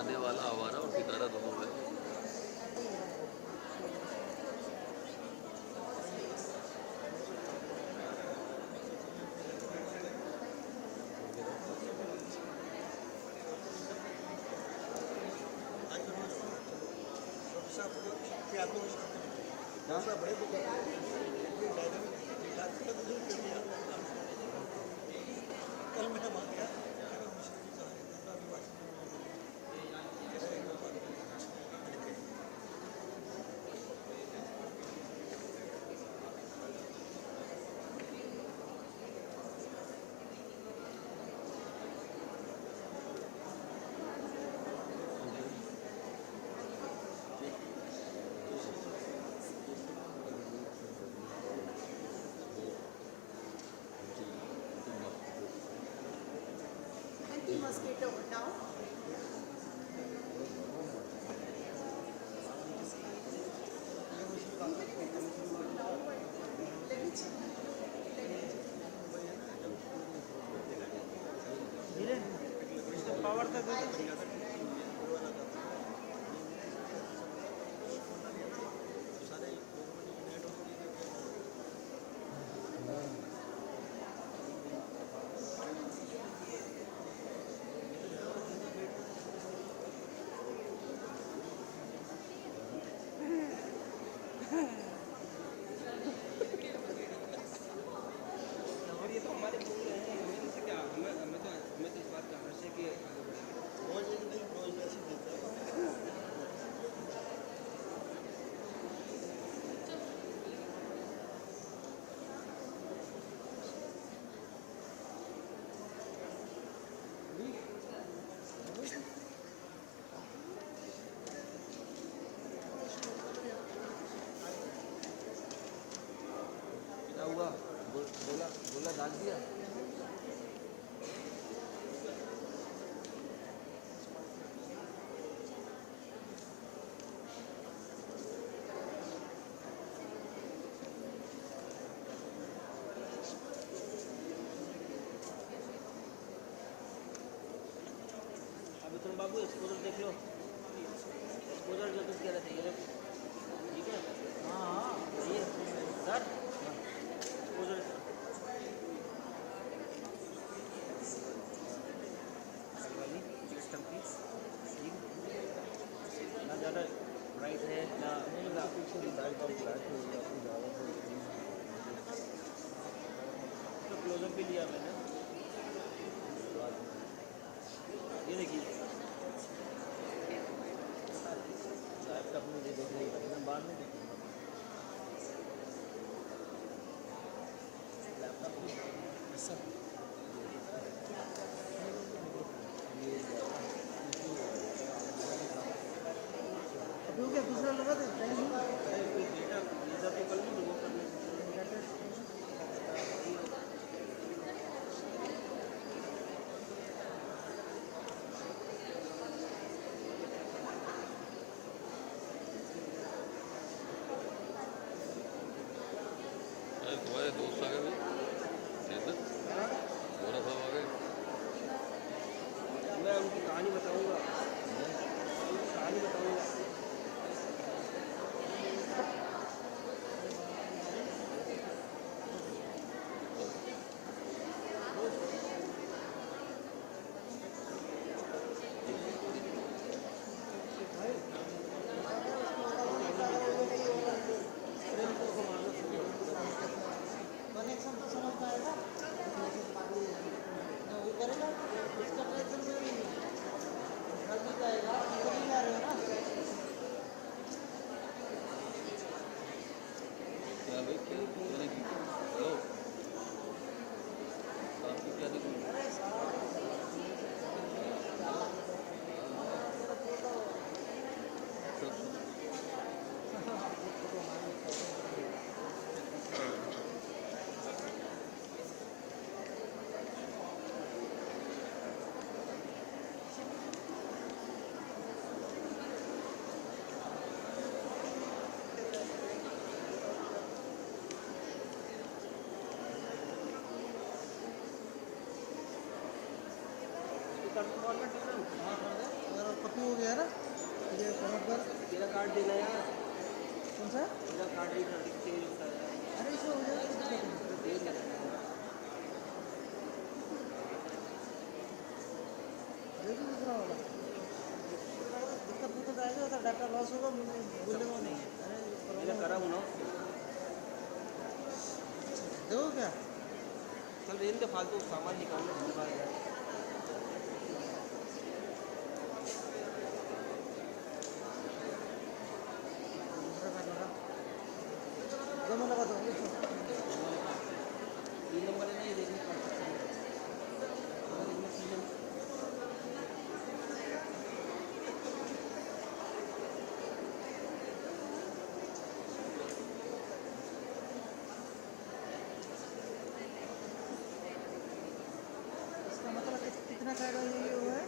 आने वाला हमारा और सितारा दोनों है। Mosquito now. पावर तक बोला डाल दिया। अभी तुम बाबू एक्सपोजर देख लो, एक्सपोजर जो तुम कह रहे थे ये ठीक है। हाँ हाँ ये सर एक्सपोजर ना ज़्यादा ब्राइट है ना तो क्लोजअप भी लिया मैंने। ये देखिए लैपटॉप में देख रही है बाद में लैपटॉप ऐसा अभी क्या दूसरा लगा दे डेटा तो कल नहीं वो कर तुम्हारे दोस्त आ गए भाई, बोरा साहब आ गए। मैं उनकी कहानी बताऊंगा, उनकी कहानी बताऊंगा। कनेक्शन तो समझ पाएगा वो करेगा इसका कनेक्शन से जल्दी जाएगा, नहीं जा रहे हो ना। क्या भाई क्या हेलो आपकी क्या दिक्कत? कार्ड देना यार, कौन सा? मेरा कार्ड रीडर तेज होता है। अरे इसमें हो जाएगा, कुछ दिक्कत नहीं। तेज है। देखो दूसरा वाला दिक्कत दिक्कत आएगा, तो डाटा लॉस होगा, बोलने को नहीं है। अरे मेरा करा हूँ ना, देखो क्या चल रेल के फालतू सामान निकालने भूल गया। दूसरा कार्ड लगा, दोनों लगा दो। 3 नंबर है ना, ये देखने का। इसका मतलब कितना कार्ड ये हुआ है?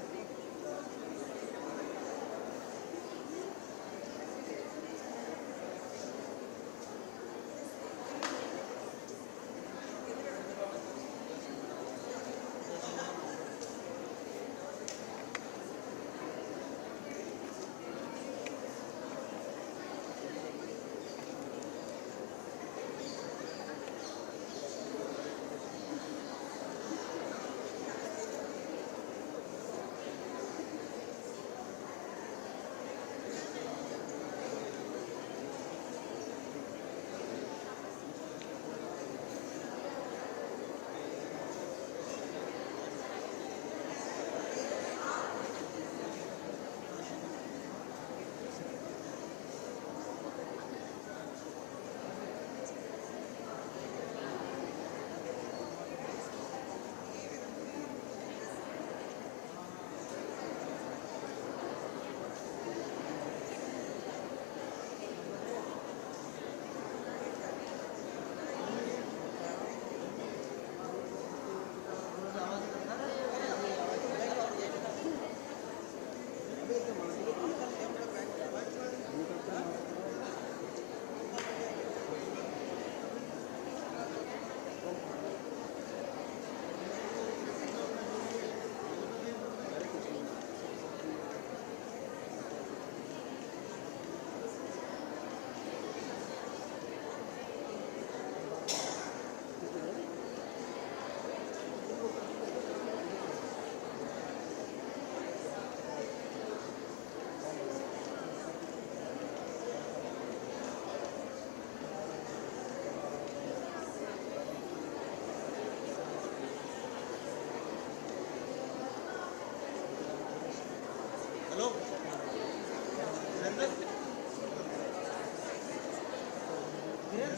हेलो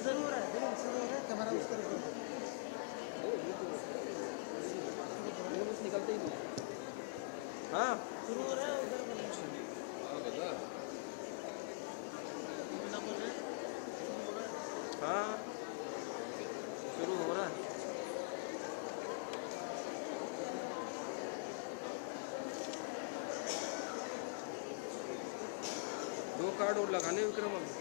शुरू हो रहा है, देखो शुरू हो रहा है, कैमरा उस तरफ करो। बस निकलते ही नहीं। हाँ शुरू हो रहा है उधर करो। हाँ बता। हाँ शुरू हो रहा है। दो कार्ड और लगाने विक्रम अभी।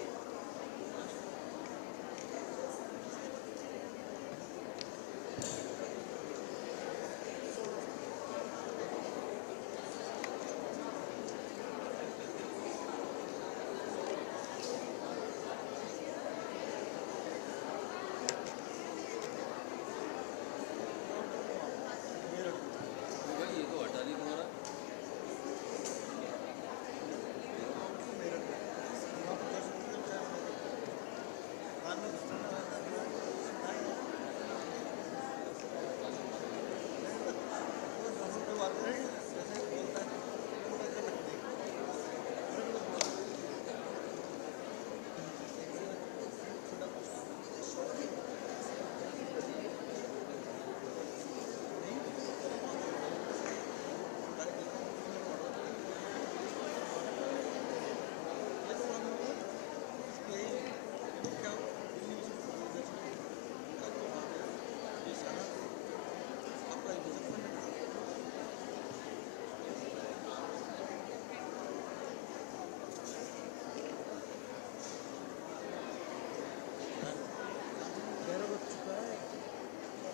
भाई ये तो हटा दी तुम्हारा।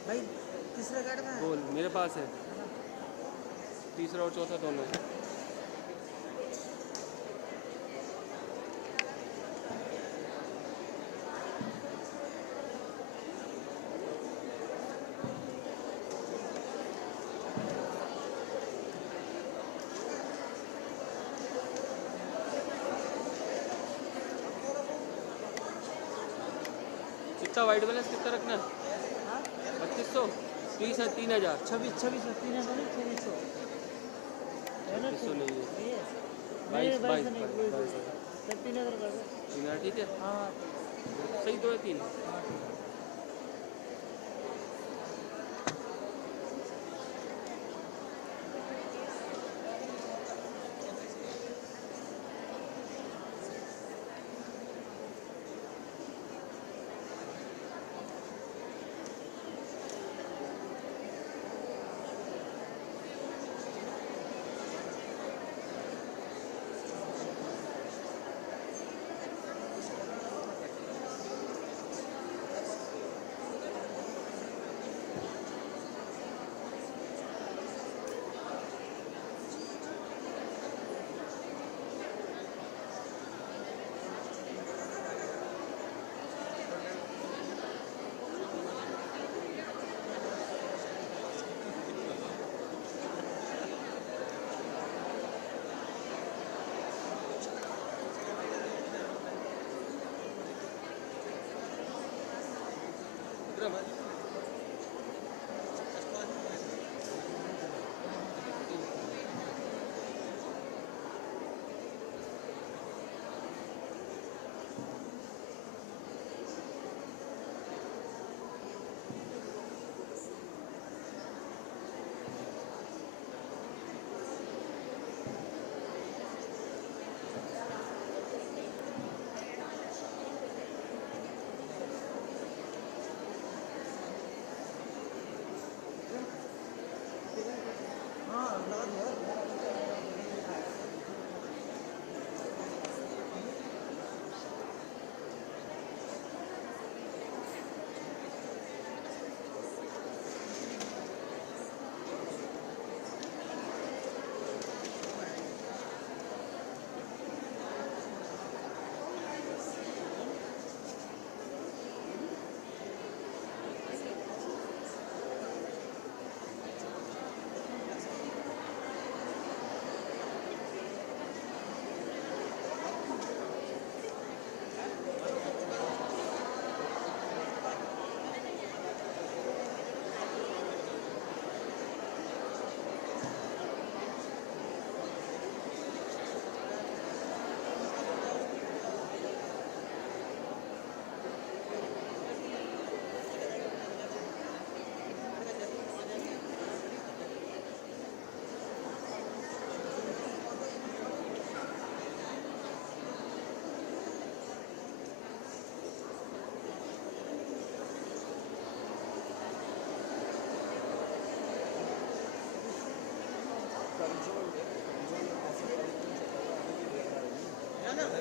भाई तीसरा कार्ड में है? बोल मेरे पास है, तीसरा और चौथा दोनों। इसका वाइट बैलेंस कितना रखना है? हाँ 2500, 30 है 3000। 2600 3,000 नहीं 2600 है ना 2600 नहीं है, नहीं है 22 22 22 नहीं 22 तब 3,000 कर दो 3000 ठीक है, हाँ सही तो है 3। हाँ ठीक है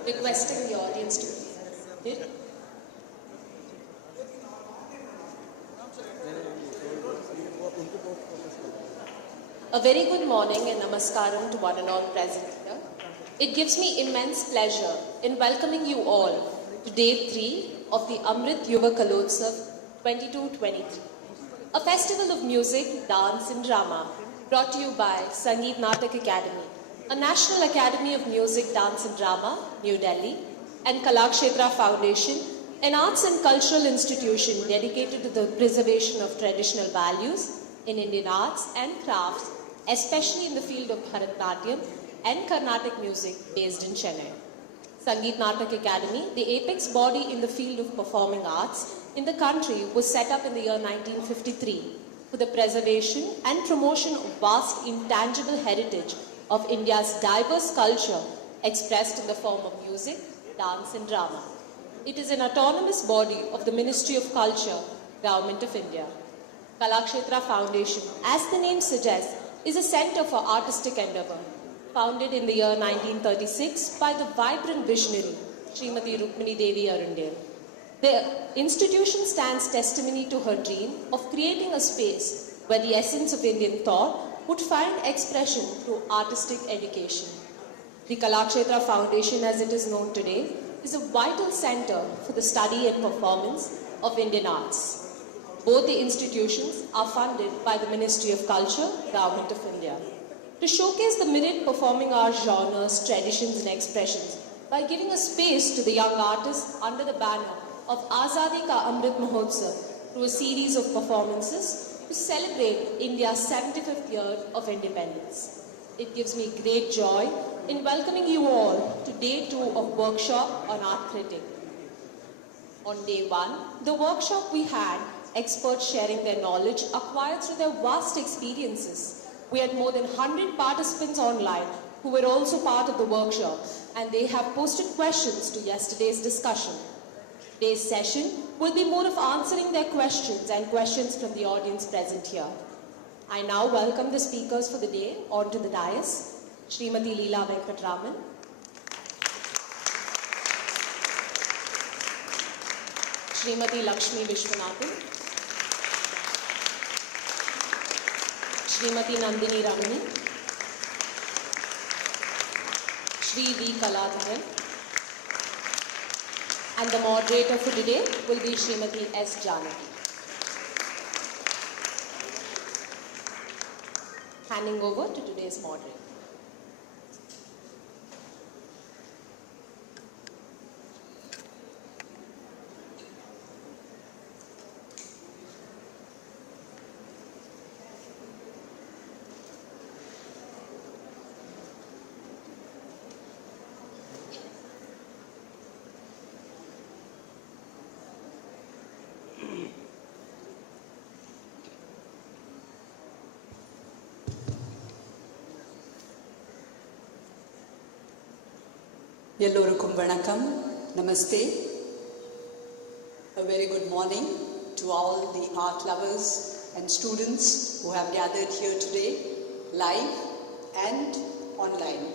requesting the audience to please. A very good morning and namaskaram to one and all present here. It gives me immense pleasure in welcoming you all to Day 3 of the Amrit Yuva Kalotsav 22-23, a festival of music, dance and drama brought to you by Sangeet Natak Akademi, a National Academy of Music, Dance and Drama, New Delhi, and Kalakshetra Foundation, an arts and cultural institution dedicated to the preservation of traditional values in Indian arts and crafts, especially in the field of Bharatanatyam and Carnatic music based in Chennai. Sangeet Natak Academy, the apex body in the field of performing arts in the country, was set up in the year 1953 for the preservation and promotion of vast intangible heritage of India's diverse culture expressed in the form of music, dance and drama. It is an autonomous body of the Ministry of Culture, Government of India. Kalakshetra Foundation, as the name suggests, is a center for artistic endeavor. Founded in the year 1936 by the vibrant visionary Srimati Rukmini Arangam. The institution stands testimony to her dream of creating a space where the essence of Indian thought would find expression through artistic education. The Kalakshetra Foundation, as it is known today, is a vital center for the study and performance of Indian arts. Both the institutions are funded by the Ministry of Culture, Government of India. To showcase the myriad performing arts genres, traditions and expressions by giving a space to the young artists under the banner of Azadi Ka Amrit Mahotsav through a series of performances to celebrate India's 75th year of independence. It gives me great joy in welcoming you all to Day 2 of workshop on art critic. On Day 1, the workshop we had experts sharing their knowledge acquired through their vast experiences. We had more than 100 participants online who were also part of the workshop, and they have posted questions to yesterday's discussion. Today's session will be more of answering their questions and questions from the audience present here. I now welcome the speakers for the day onto the dais. Srimati Leela Venkatraman, Srimati Lakshmi Vishwanathan, Srimati Nandini Ramani, Shri V. Kalatharan, and the moderator for today will be Srimati S. Janaki. Handing over to today's moderator. Yellorukum Vanakkam, Namaste. A very good morning to all the art lovers and students who have gathered here today, live and online.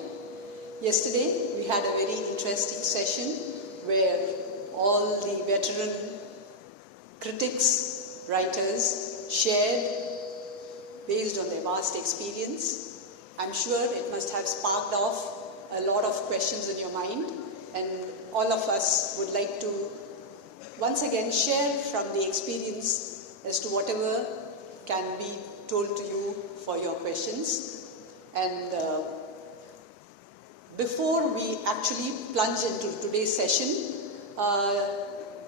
Yesterday we had a very interesting session where all the veteran critics, writers shared based on their vast experience. I'm sure it must have sparked off a lot of questions in your mind, and all of us would like to once again share from the experience as to whatever can be told to you for your questions. And before we actually plunge into today's session,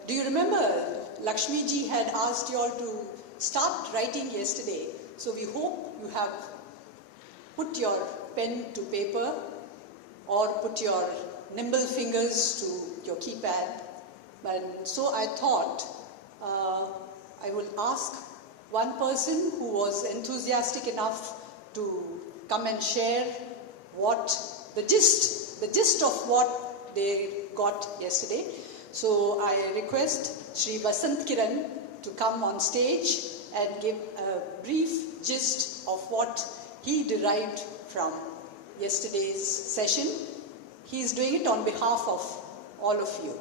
do you remember Lakshmi ji had asked you all to start writing yesterday? So we hope you have put your pen to paper or put your nimble fingers to your keypad. And so I thought I will ask one person who was enthusiastic enough to come and share what the gist of what they got yesterday. So I request Sri Vasant Kiran to come on stage and give a brief gist of what he derived from yesterday's session. He is doing it on behalf of all of you.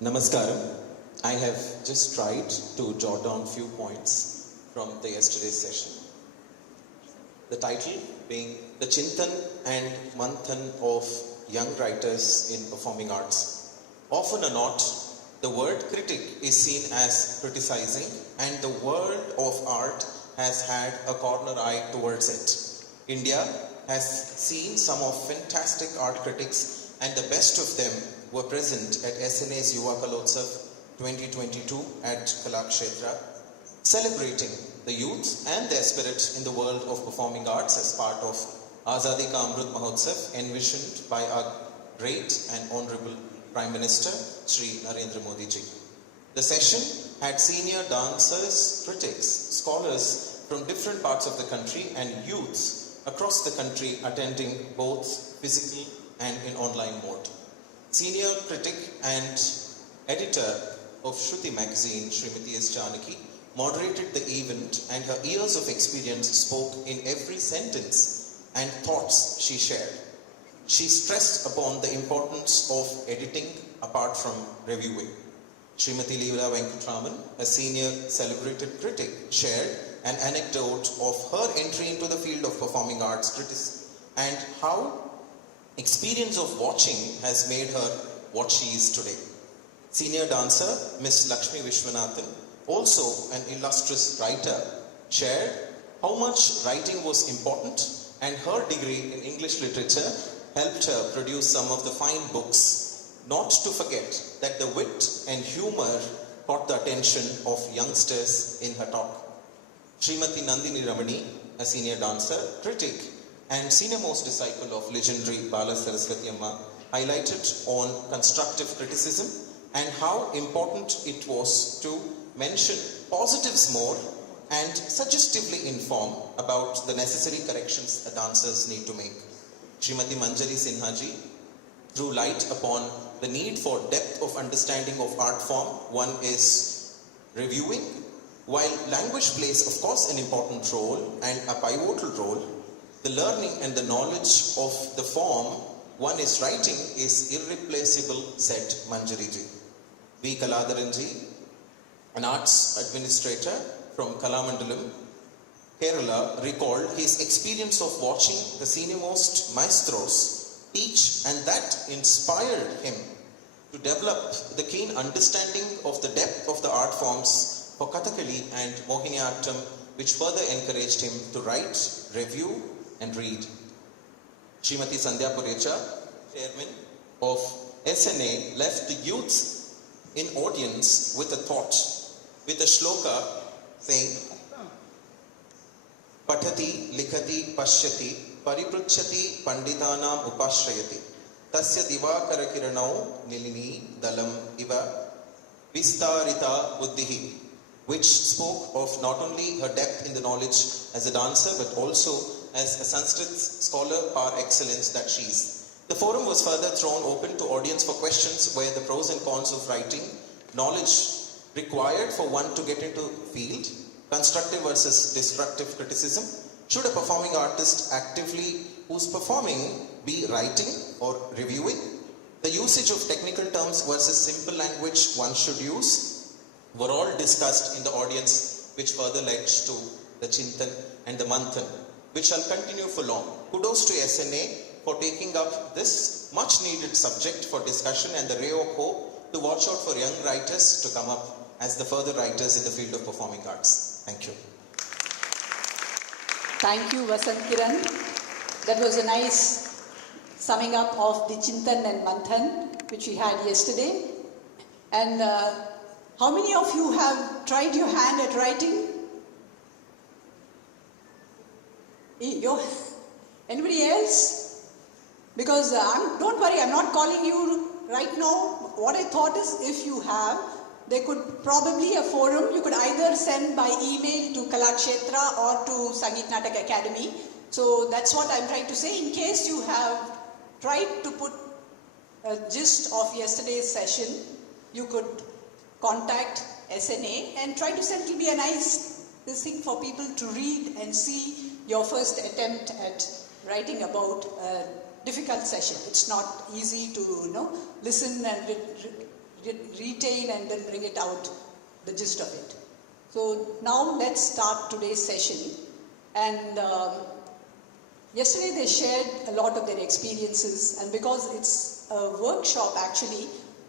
Namaskaram. I have just tried to jot down few points from the yesterday's session. The title being The Chintan and Manthan of Young Writers in Performing Arts. Often or not, the word critic is seen as criticizing, and the world of art has had a corner eye towards it. India has seen some of fantastic art critics, and the best of them were present at SNA's Yuva Kalotsav 2022 at Kalakshetra, celebrating the youth and their spirit in the world of performing arts as part of Azadi Ka Amrit Mahotsav, envisioned by our great and honorable Prime Minister, Shri Narendra Modi ji. The session had senior dancers, critics, scholars from different parts of the country and youths across the country attending both physical and in online mode. Senior critic and editor of Shruti magazine, Srimati S. Janaki, moderated the event, and her years of experience spoke in every sentence and thoughts she shared. She stressed upon the importance of editing apart from reviewing. Srimati Leela Venkatraman, a senior celebrated critic, shared an anecdote of her entry into the field of performing arts criticism and how experience of watching has made her what she is today. Senior dancer Miss Lakshmi Vishwanathan, also an illustrious writer, shared how much writing was important, and her degree in English literature helped her produce some of the fine books. Not to forget that the wit and humor caught the attention of youngsters in her talk. Srimati Nandini Ramani, a senior dancer, critic, and senior-most disciple of legendary Bala Saraswati Amma, highlighted on constructive criticism and how important it was to mention positives more and suggestively inform about the necessary corrections the dancers need to make. Srimati Manjari Sinhaji threw light upon the need for depth of understanding of art form. One is reviewing. While language plays, of course, an important role and a pivotal role, the learning and the knowledge of the form one is writing is irreplaceable, said Manjariji. V. Kaladharanji, an arts administrator from Kalamandalam, Kerala, recalled his experience of watching the senior-most maestros teach, and that inspired him to develop the keen understanding of the depth of the art forms for Kathakali and Mohiniyattam, which further encouraged him to write, review, and read. Srimati Sandhya Purecha, chairman of SNA, left the youth in audience with a thought, with a shloka saying, Patati likhati pashyati paripruchati panditanam upashrayati tasya divakara kiranau nilini dalam iva vistarita buddhihi, which spoke of not only her depth in the knowledge as a dancer but also as a Sanskrit scholar par excellence that she is. The forum was further thrown open to audience for questions where the pros and cons of writing, knowledge required for one to get into field, constructive versus destructive criticism. Should a performing artist actively who's performing be writing or reviewing? The usage of technical terms versus simple language one should use were all discussed in the audience, which further led to the Chintan and the Manthan, which shall continue for long. Kudos to SNA for taking up this much needed subject for discussion and the ray of hope to watch out for young writers to come up as the further writers in the field of performing arts. Thank you. Thank you, Vasant Kiran. That was a nice summing up of the Chintan and Manthan, which we had yesterday. And how many of you have tried your hand at writing? Anybody else? Because don't worry, I'm not calling you right now. What I thought is, if you have, there could probably a forum. You could either send by email to Kalakshetra or to Sangeet Natak Academy. So that's what I'm trying to say. In case you have tried to put a gist of yesterday's session, you could contact SNA and try to send. It will be a nice thing for people to read and see your first attempt at writing about a difficult session. It's not easy to listen and retain and then bring it out, the gist of it. So now let's start today's session. And yesterday they shared a lot of their experiences, and because it's a workshop actually,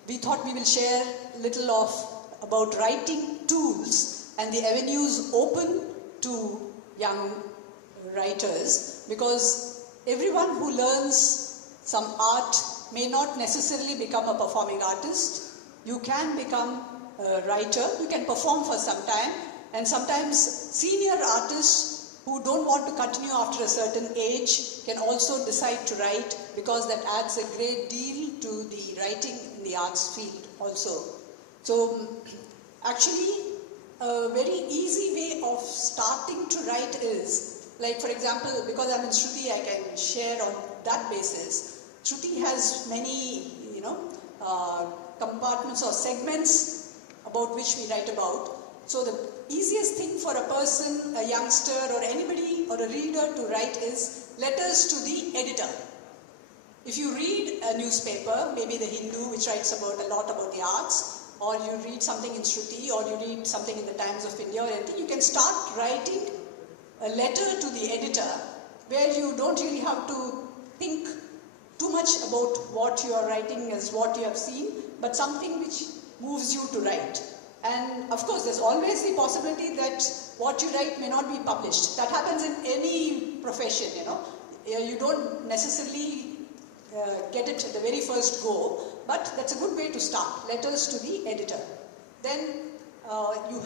we thought we will share a little about writing tools and the avenues open to young writers, because everyone who learns some art may not necessarily become a performing artist. You can become a writer, you can perform for some time, and sometimes senior artists who don't want to continue after a certain age can also decide to write, because that adds a great deal to the writing in the arts field also. So actually a very easy way of starting to write is, like for example, because I'm in Shruti, I can share on that basis. Shruti has many, compartments or segments about which we write about. So the easiest thing for a person, a youngster or anybody or a reader to write is letters to the editor. If you read a newspaper, maybe the Hindu, which writes a lot about the arts, or you read something in Shruti, or you read something in the Times of India or anything, you can start writing a letter to the editor where you don't really have to think too much about what you are writing as what you have seen, but something which moves you to write. And of course, there's always the possibility that what you write may not be published. That happens in any profession, you know. You don't necessarily get it at the very first go, but that's a good way to start. Letters to the editor. Then you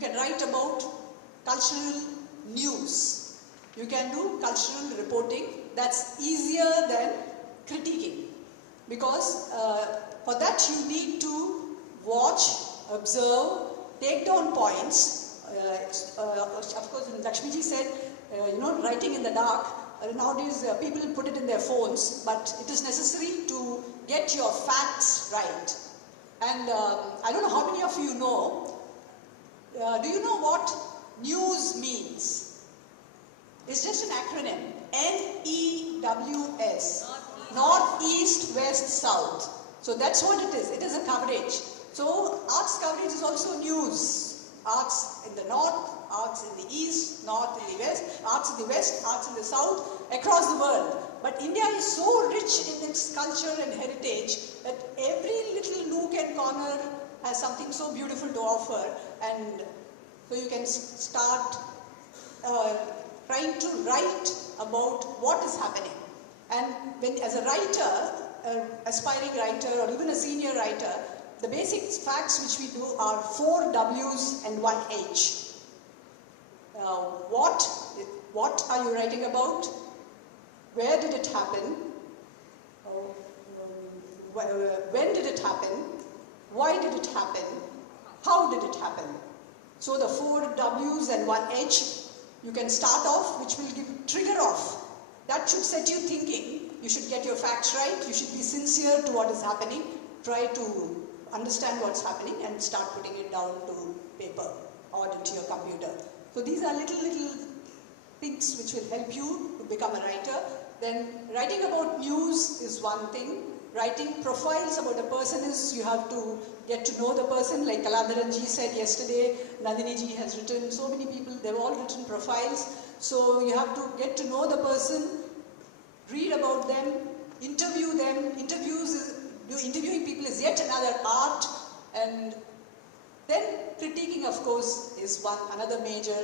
can write about cultural news. You can do cultural reporting. That's easier than critiquing, because for that you need to watch, observe, take down points. Of course, Lakshmiji said, writing in the dark. Nowadays, people put it in their phones, but it is necessary to get your facts right. And I don't know how many of you know. Do you know what news means? It's just an acronym. NEWS. North, East, West, South. So that's what it is. It is a coverage. So arts coverage is also news. Arts in the north, arts in the east, north in the west, arts in the west, arts in the south, across the world. But India is so rich in its culture and heritage that every little nook and corner has something so beautiful to offer. And so you can start trying to write about what is happening. And when, as a writer, an aspiring writer or even a senior writer, the basic facts which we do are 4 W's and 1 H. What are you writing about? Where did it happen? When did it happen? Why did it happen? How did it happen? So the 4 W's and 1 H, you can start off, which will trigger off. That should set you thinking. You should get your facts right. You should be sincere to what is happening. Try to understand what's happening and start putting it down to paper or into your computer. So these are little things which will help you to become a writer. Then writing about news is one thing. Writing profiles about a person is you have to get to know the person. Like Kaladharanji said yesterday, Nandiniji has written, so many people, they've all written profiles. So you have to get to know the person, read about them, interview them. Interviewing people is yet another art. And then critiquing, of course, is another major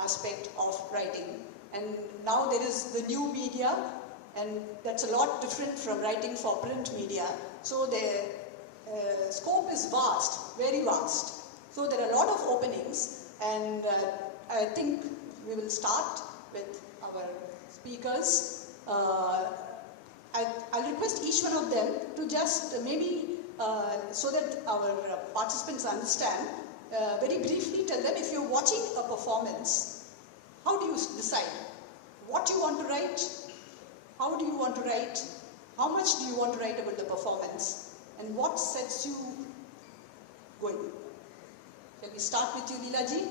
aspect of writing. And now there is the new media, and that's a lot different from writing for print media. So the scope is vast, very vast. So there are a lot of openings, and I think we will start with our speakers. I'll request each one of them to just maybe, so that our participants understand, very briefly tell them, if you're watching a performance, how do you decide what you want to write? How do you want to write? How much do you want to write about the performance? And what sets you going? Shall we start with you, Leelaji?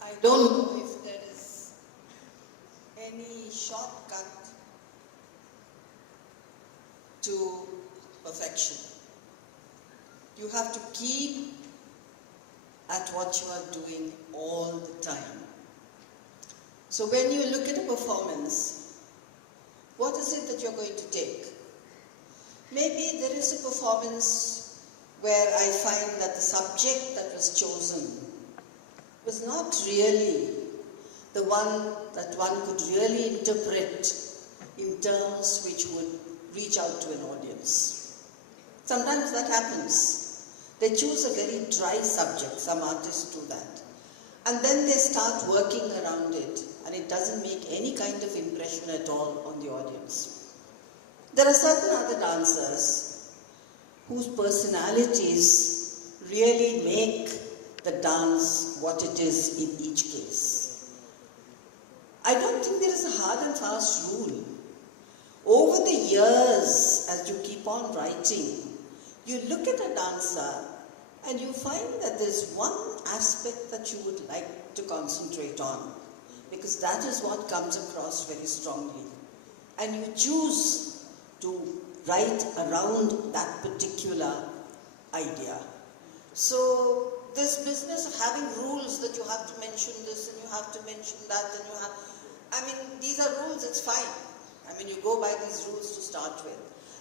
I don't know if there is any shortcut to perfection. You have to keep at what you are doing all the time. So when you look at a performance, what is it that you're going to take? Maybe there is a performance where I find that the subject that was chosen was not really the one that one could really interpret in terms which would reach out to an audience. Sometimes that happens. They choose a very dry subject, some artists do that. And then they start working around it, and it doesn't make any kind of impression at all on the audience. There are certain other dancers whose personalities really make the dance what it is in each case. I don't think there is a hard and fast rule. Over the years, as you keep on writing, you look at a dancer and you find that there's one aspect that you would like to concentrate on, because that is what comes across very strongly. And you choose to write around that particular idea. So this business of having rules that you have to mention this and you have to mention that and you have, I mean, these are rules, it's fine. I mean, you go by these rules to start with.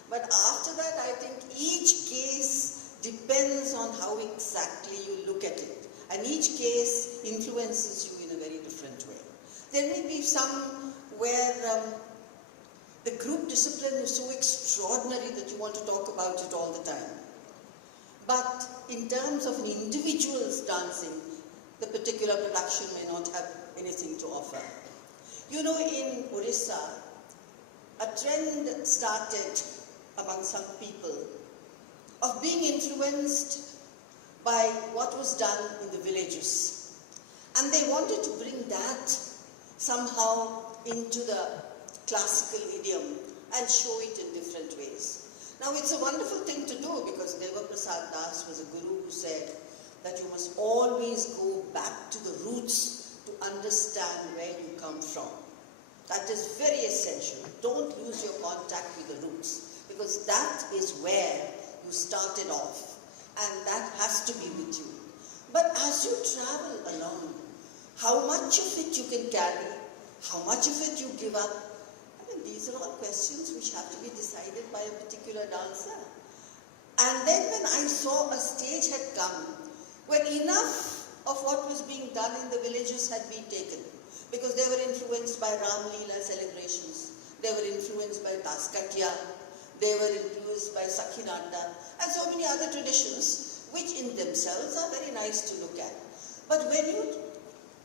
But after that, I think each case depends on how exactly you look at it. And each case influences you in a very different way. There may be some where the group discipline is so extraordinary that you want to talk about it all the time. But in terms of an individual's dancing, the particular production may not have anything to offer. You know, in Orissa, a trend started among some people of being influenced by what was done in the villages. And they wanted to bring that somehow into the classical idiom and show it in different ways. Now, it's a wonderful thing to do because Deva Prasad Das was a guru who said that you must always go back to the roots to understand where you come from. That is very essential. Don't lose your contact with the roots because that is where you started off and that has to be with you. But as you travel along, how much of it you can carry, how much of it you give up, these are all questions which have to be decided by a particular dancer. And then when I saw a stage had come where enough of what was being done in the villages had been taken, because they were influenced by Ram Leela celebrations, they were influenced by Daskatya, they were influenced by Sakhinata, and so many other traditions which in themselves are very nice to look at. But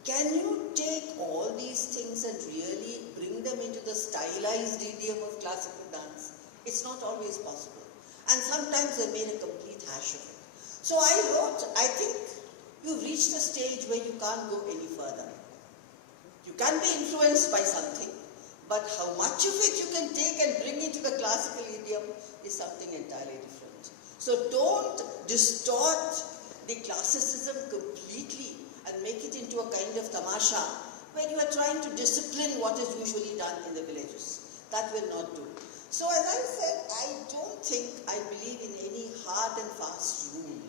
can you take all these things and really bring them into the stylized idiom of classical dance? It's not always possible. And sometimes they made a complete hash of it. So I wrote, I think you've reached a stage where you can't go any further. You can be influenced by something, but how much of it you can take and bring into the classical idiom is something entirely different. So don't distort the classicism completely and make it into a kind of tamasha where you are trying to discipline what is usually done in the villages. That will not do. So as I said, I don't think I believe in any hard and fast rule.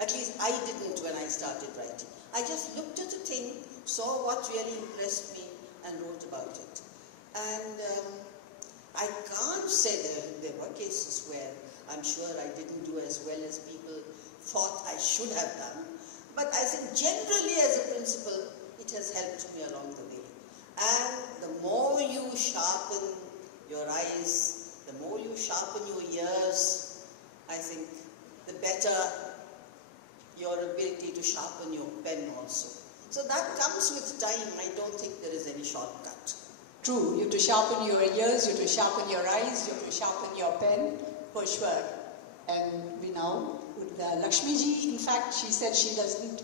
At least I didn't when I started writing. I just looked at a thing, saw what really impressed me and wrote about it. And I can't say there were cases where I'm sure I didn't do as well as people thought I should have done. But I think generally as a principle, it has helped me along the way. And the more you sharpen your eyes, the more you sharpen your ears, I think the better your ability to sharpen your pen also. So that comes with time. I don't think there is any shortcut. True, you have to sharpen your ears, you have to sharpen your eyes, you have to sharpen your pen, for sure. And we now, with Lakshmiji, in fact, she said she doesn't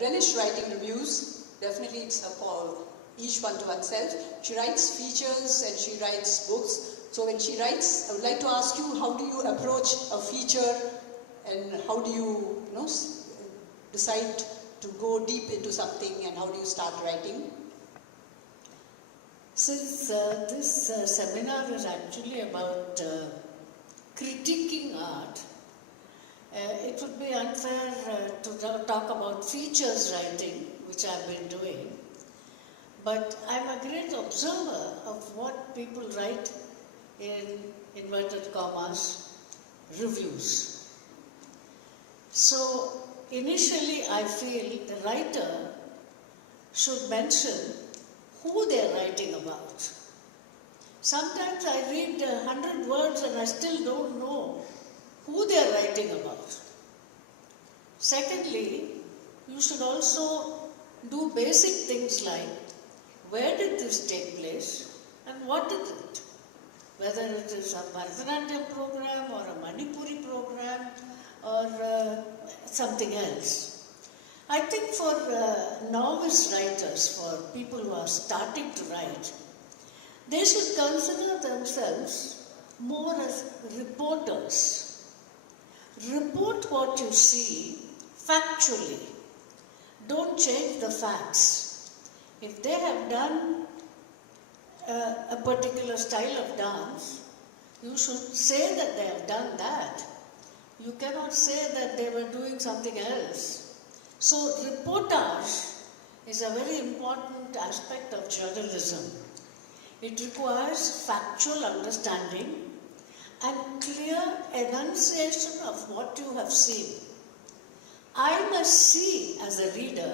relish writing reviews. Definitely it's a for each one to oneself. She writes features and she writes books. So when she writes, I would like to ask you, how do you approach a feature and how do you, decide to go deep into something and how do you start writing? Since this seminar is actually about critiquing art, it would be unfair to talk about features writing, which I've been doing. But I'm a great observer of what people write in inverted commas, reviews. So initially I feel the writer should mention who they're writing about. Sometimes I read 100 words and I still don't know who they're writing about. Secondly, you should also do basic things like, where did this take place and what is it? Whether it is a Bharatanatyam program or a Manipuri program or something else. I think for novice writers, for people who are starting to write, they should consider themselves more as reporters. Report what you see factually. Don't change the facts. If they have done a particular style of dance, you should say that they have done that. You cannot say that they were doing something else. So reportage is a very important aspect of journalism. It requires factual understanding and clear enunciation of what you have seen. I must see as a reader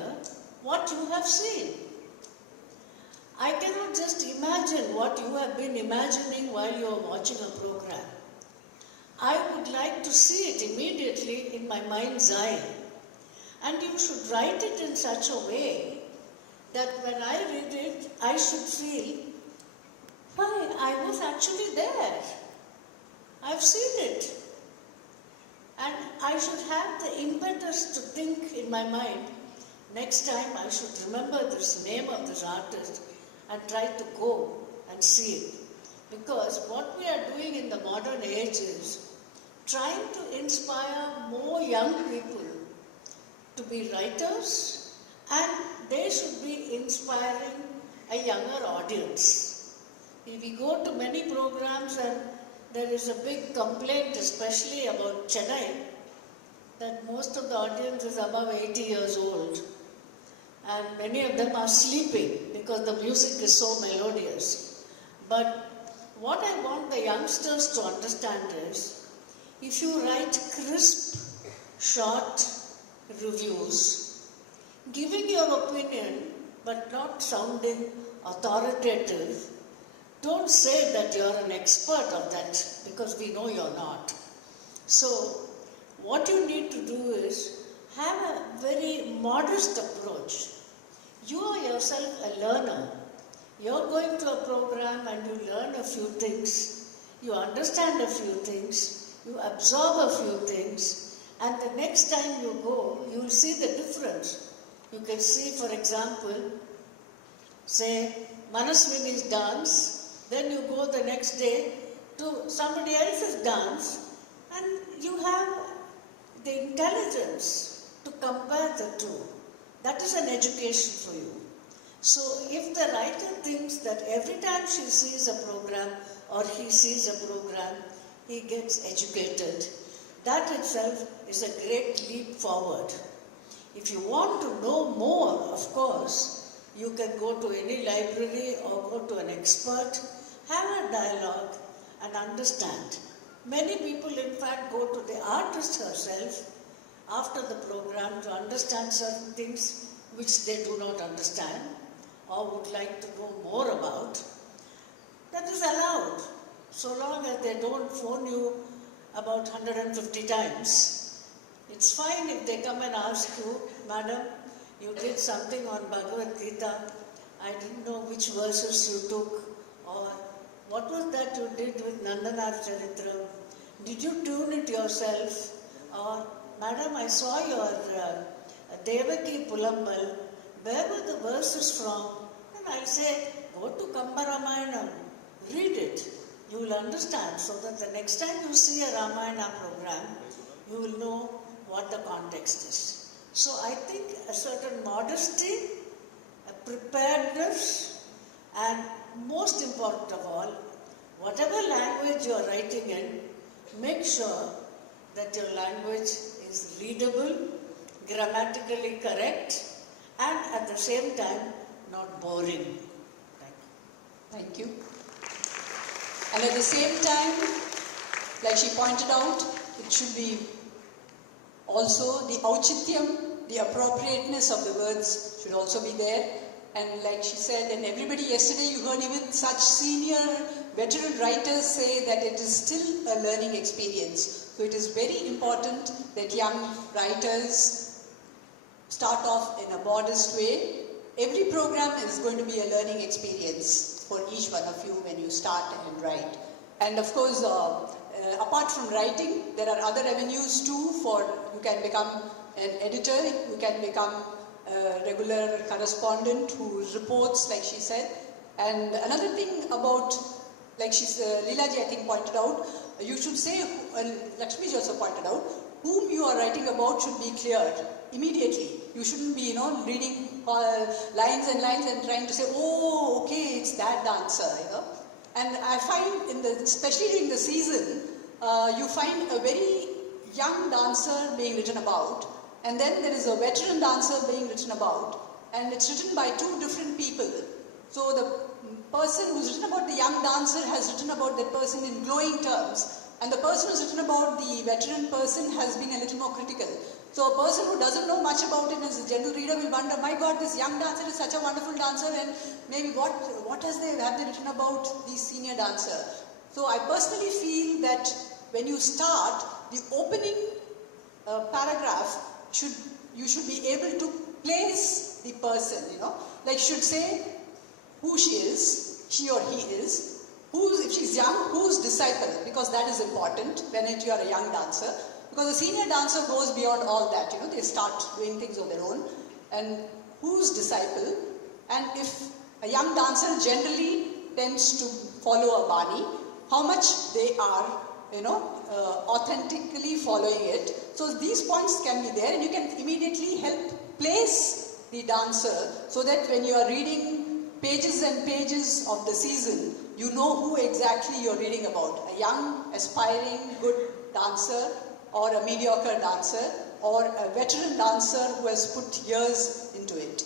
what you have seen. I cannot just imagine what you have been imagining while you are watching a program. I would like to see it immediately in my mind's eye. And you should write it in such a way that when I read it, I should feel, why, I was actually there. I've seen it. And I should have the impetus to think in my mind, next time I should remember this name of this artist and try to go and see it. Because what we are doing in the modern age is trying to inspire more young people to be writers, and they should be inspiring a younger audience. If we go to many programs and there is a big complaint, especially about Chennai, that most of the audience is above 80 years old. And many of them are sleeping because the music is so melodious. But what I want the youngsters to understand is, if you write crisp, short reviews, giving your opinion but not sounding authoritative, don't say that you're an expert of that, because we know you're not. So, what you need to do is have a very modest approach. You are yourself a learner. You're going to a program and you learn a few things, you understand a few things, you absorb a few things, and the next time you go, you will see the difference. You can see, for example, say, Manaswini's dance, then you go the next day to somebody else's dance, and you have the intelligence to compare the two. That is an education for you. So if the writer thinks that every time she sees a program or he sees a program, he gets educated, that itself is a great leap forward. If you want to know more, of course, you can go to any library or go to an expert, have a dialogue and understand. Many people, in fact, go to the artist herself after the program to understand certain things which they do not understand or would like to know more about. That is allowed, so long as they don't phone you about 150 times. It's fine if they come and ask you, Madam, you did something on Bhagavad Gita, I didn't know which verses you took, or what was that you did with Nandanath Charitra? Did you tune it yourself? Or, Madam, I saw your Devaki Pulambal, where were the verses from? And I'll say, go to Kamba Ramayana, read it. You will understand, so that the next time you see a Ramayana program, you will know what the context is. So I think a certain modesty, a preparedness, and most important of all, whatever language you are writing in, make sure that your language is readable, grammatically correct, and at the same time, not boring. Thank you. And at the same time, like she pointed out, it should be also the auchityam, the appropriateness of the words should also be there. And like she said, and everybody yesterday, you heard even such senior veteran writers say that it is still a learning experience. So it is very important that young writers start off in a modest way. Every program is going to be a learning experience for each one of you when you start and write. And of course, apart from writing, there are other avenues too for you can become an editor, you can become a regular correspondent who reports, like she said. And another thing about, like Leelaji I think pointed out, you should say, Lakshmiji also pointed out, whom you are writing about should be cleared immediately. You shouldn't be, reading lines and lines and trying to say, oh, okay, it's that dancer, And I find, especially during the season, you find a very young dancer being written about, And then there is a veteran dancer being written about, and it's written by two different people. So the person who's written about the young dancer has written about that person in glowing terms, and the person who's written about the veteran person has been a little more critical. So a person who doesn't know much about it as a general reader will wonder, my God, this young dancer is such a wonderful dancer, and maybe what have they written about the senior dancer? So I personally feel that when you start, the opening paragraph you should be able to place the person, like should say who she is, she or he is, if she's young, whose disciple, because that is important when you are a young dancer. Because a senior dancer goes beyond all that, they start doing things of their own. And whose disciple, and if a young dancer generally tends to follow a bani, how much they are, authentically following it. So these points can be there, and you can immediately help place the dancer so that when you are reading pages and pages of the season, you know who exactly you're reading about. A young, aspiring, good dancer, or a mediocre dancer, or a veteran dancer who has put years into it.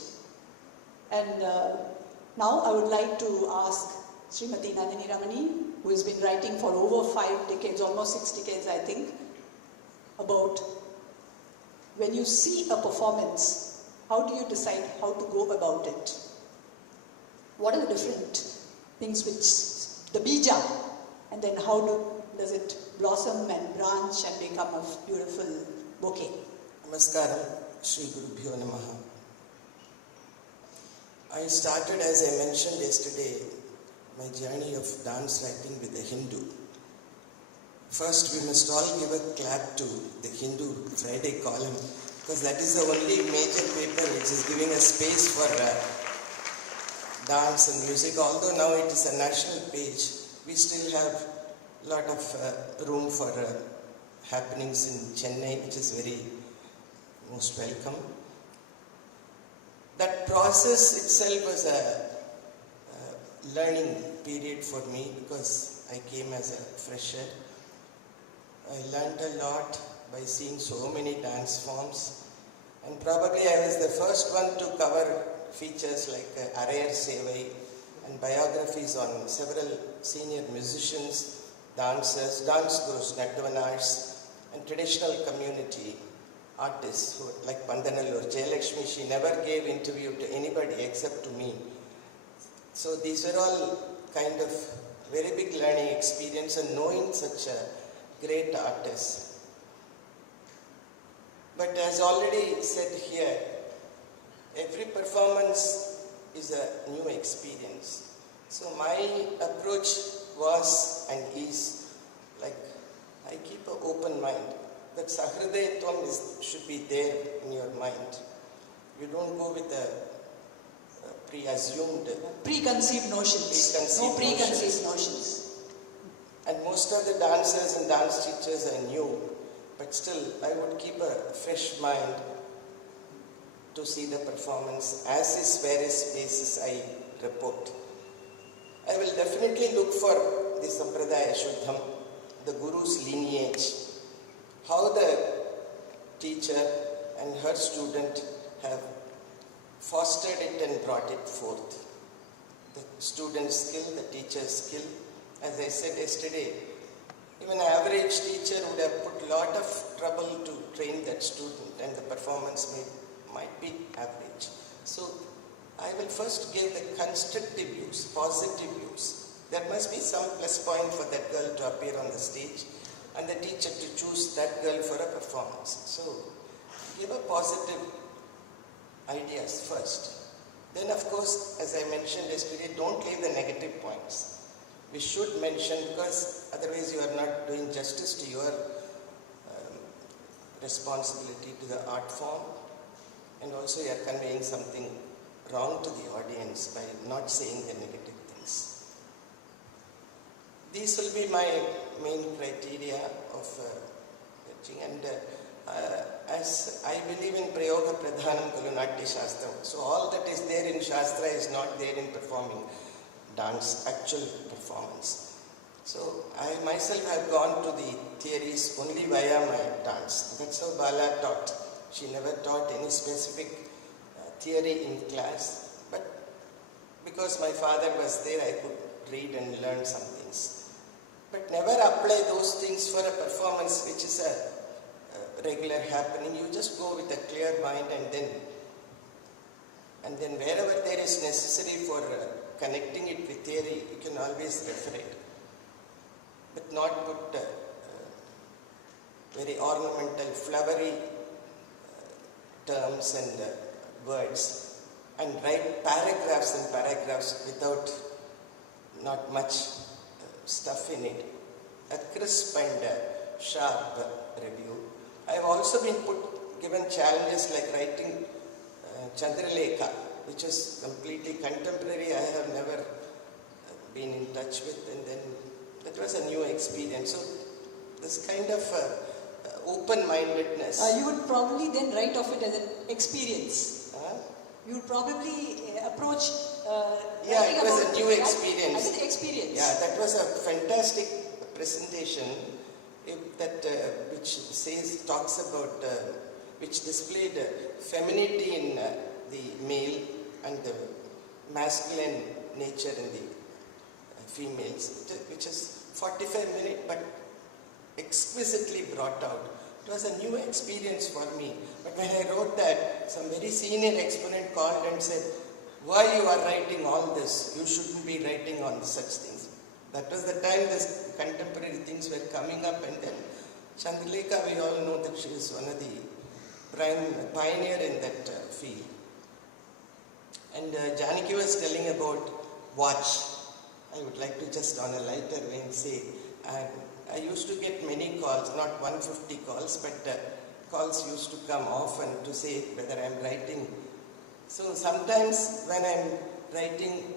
And now I would like to ask Srimati Nandini Ramani, who has been writing for over 5 decades, almost 6 decades I think, about when you see a performance, how do you decide how to go about it? What are the different things which, the bija, and then how does it blossom and branch and become a beautiful bouquet? Namaskaram, Shri Gurubhyo Namaha. I started, as I mentioned yesterday, my journey of dance writing with the Hindu. First, we must all give a clap to the Hindu Friday column, because that is the only major paper which is giving a space for dance and music. Although now it is a national page, we still have a lot of room for happenings in Chennai, which is very most welcome. That process itself was a learning period for me, because I came as a fresher. I learned a lot by seeing so many dance forms, and probably I was the first one to cover features like Arayar Sevai and biographies on several senior musicians, dancers, dance gurus, Natdavanars, and traditional community artists who, like Vandanallur, Jayalakshmi. She never gave interview to anybody except to me. So these were all kind of very big learning experience, and knowing such a great artist. But as already said here, every performance is a new experience. So my approach was and is like, I keep an open mind. That Sahridayatvam should be there in your mind. You don't go with a preconceived notions. No preconceived notions. And most of the dancers and dance teachers are new, but still I would keep a fresh mind to see the performance as is various spaces I report. I will definitely look for the Sampradaya Shuddham, the Guru's lineage, how the teacher and her student have fostered it and brought it forth. The student's skill, the teacher's skill. As I said yesterday, even an average teacher would have put a lot of trouble to train that student, and the performance might be average. So I will first give the constructive views, positive views. There must be some plus point for that girl to appear on the stage, and the teacher to choose that girl for a performance. So give a positive ideas first. Then of course, as I mentioned yesterday, don't leave the negative points. We should mention, because otherwise you are not doing justice to your responsibility to the art form, and also you are conveying something wrong to the audience by not saying the negative things. These will be my main criteria of judging, and as I believe in Prayoga Pradhanam Khalu Natya Shastram, so all that is there in Shastra is not there in performing dance, actual performance. So I myself have gone to the theories only via my dance. That's how Bala taught She never taught any specific theory in class, but because my father was there, I could read and learn some things. But never apply those things for a performance which is a regular happening. You just go with a clear mind, and then wherever there is necessary for connecting it with theory, you can always refer it. But not put very ornamental, flowery terms and words, and write paragraphs and paragraphs without not much stuff in it. A crisp and sharp review. I have also been given challenges like writing Chandralekha, which is completely contemporary. I have never been in touch with, and then that was a new experience. So this kind of open-mindedness. You would probably then write of it as an experience. You would probably approach. Yeah, it was a new experience. As an experience. Yeah, that was a fantastic presentation. Which talks about, which displayed femininity in the male and the masculine nature in the females, which is 45 minutes, but exquisitely brought out. It was a new experience for me. But when I wrote that, some very senior exponent called and said, "Why you are writing all this? You shouldn't be writing on such things." That was the time this contemporary things were coming up, and then Chandralekha, we all know that she is one of the prime pioneer in that field. And Janaki was telling about watch. I would like to just on a lighter vein say, I used to get many calls, not 150 calls, but calls used to come often to say whether I am writing. So sometimes when I am writing,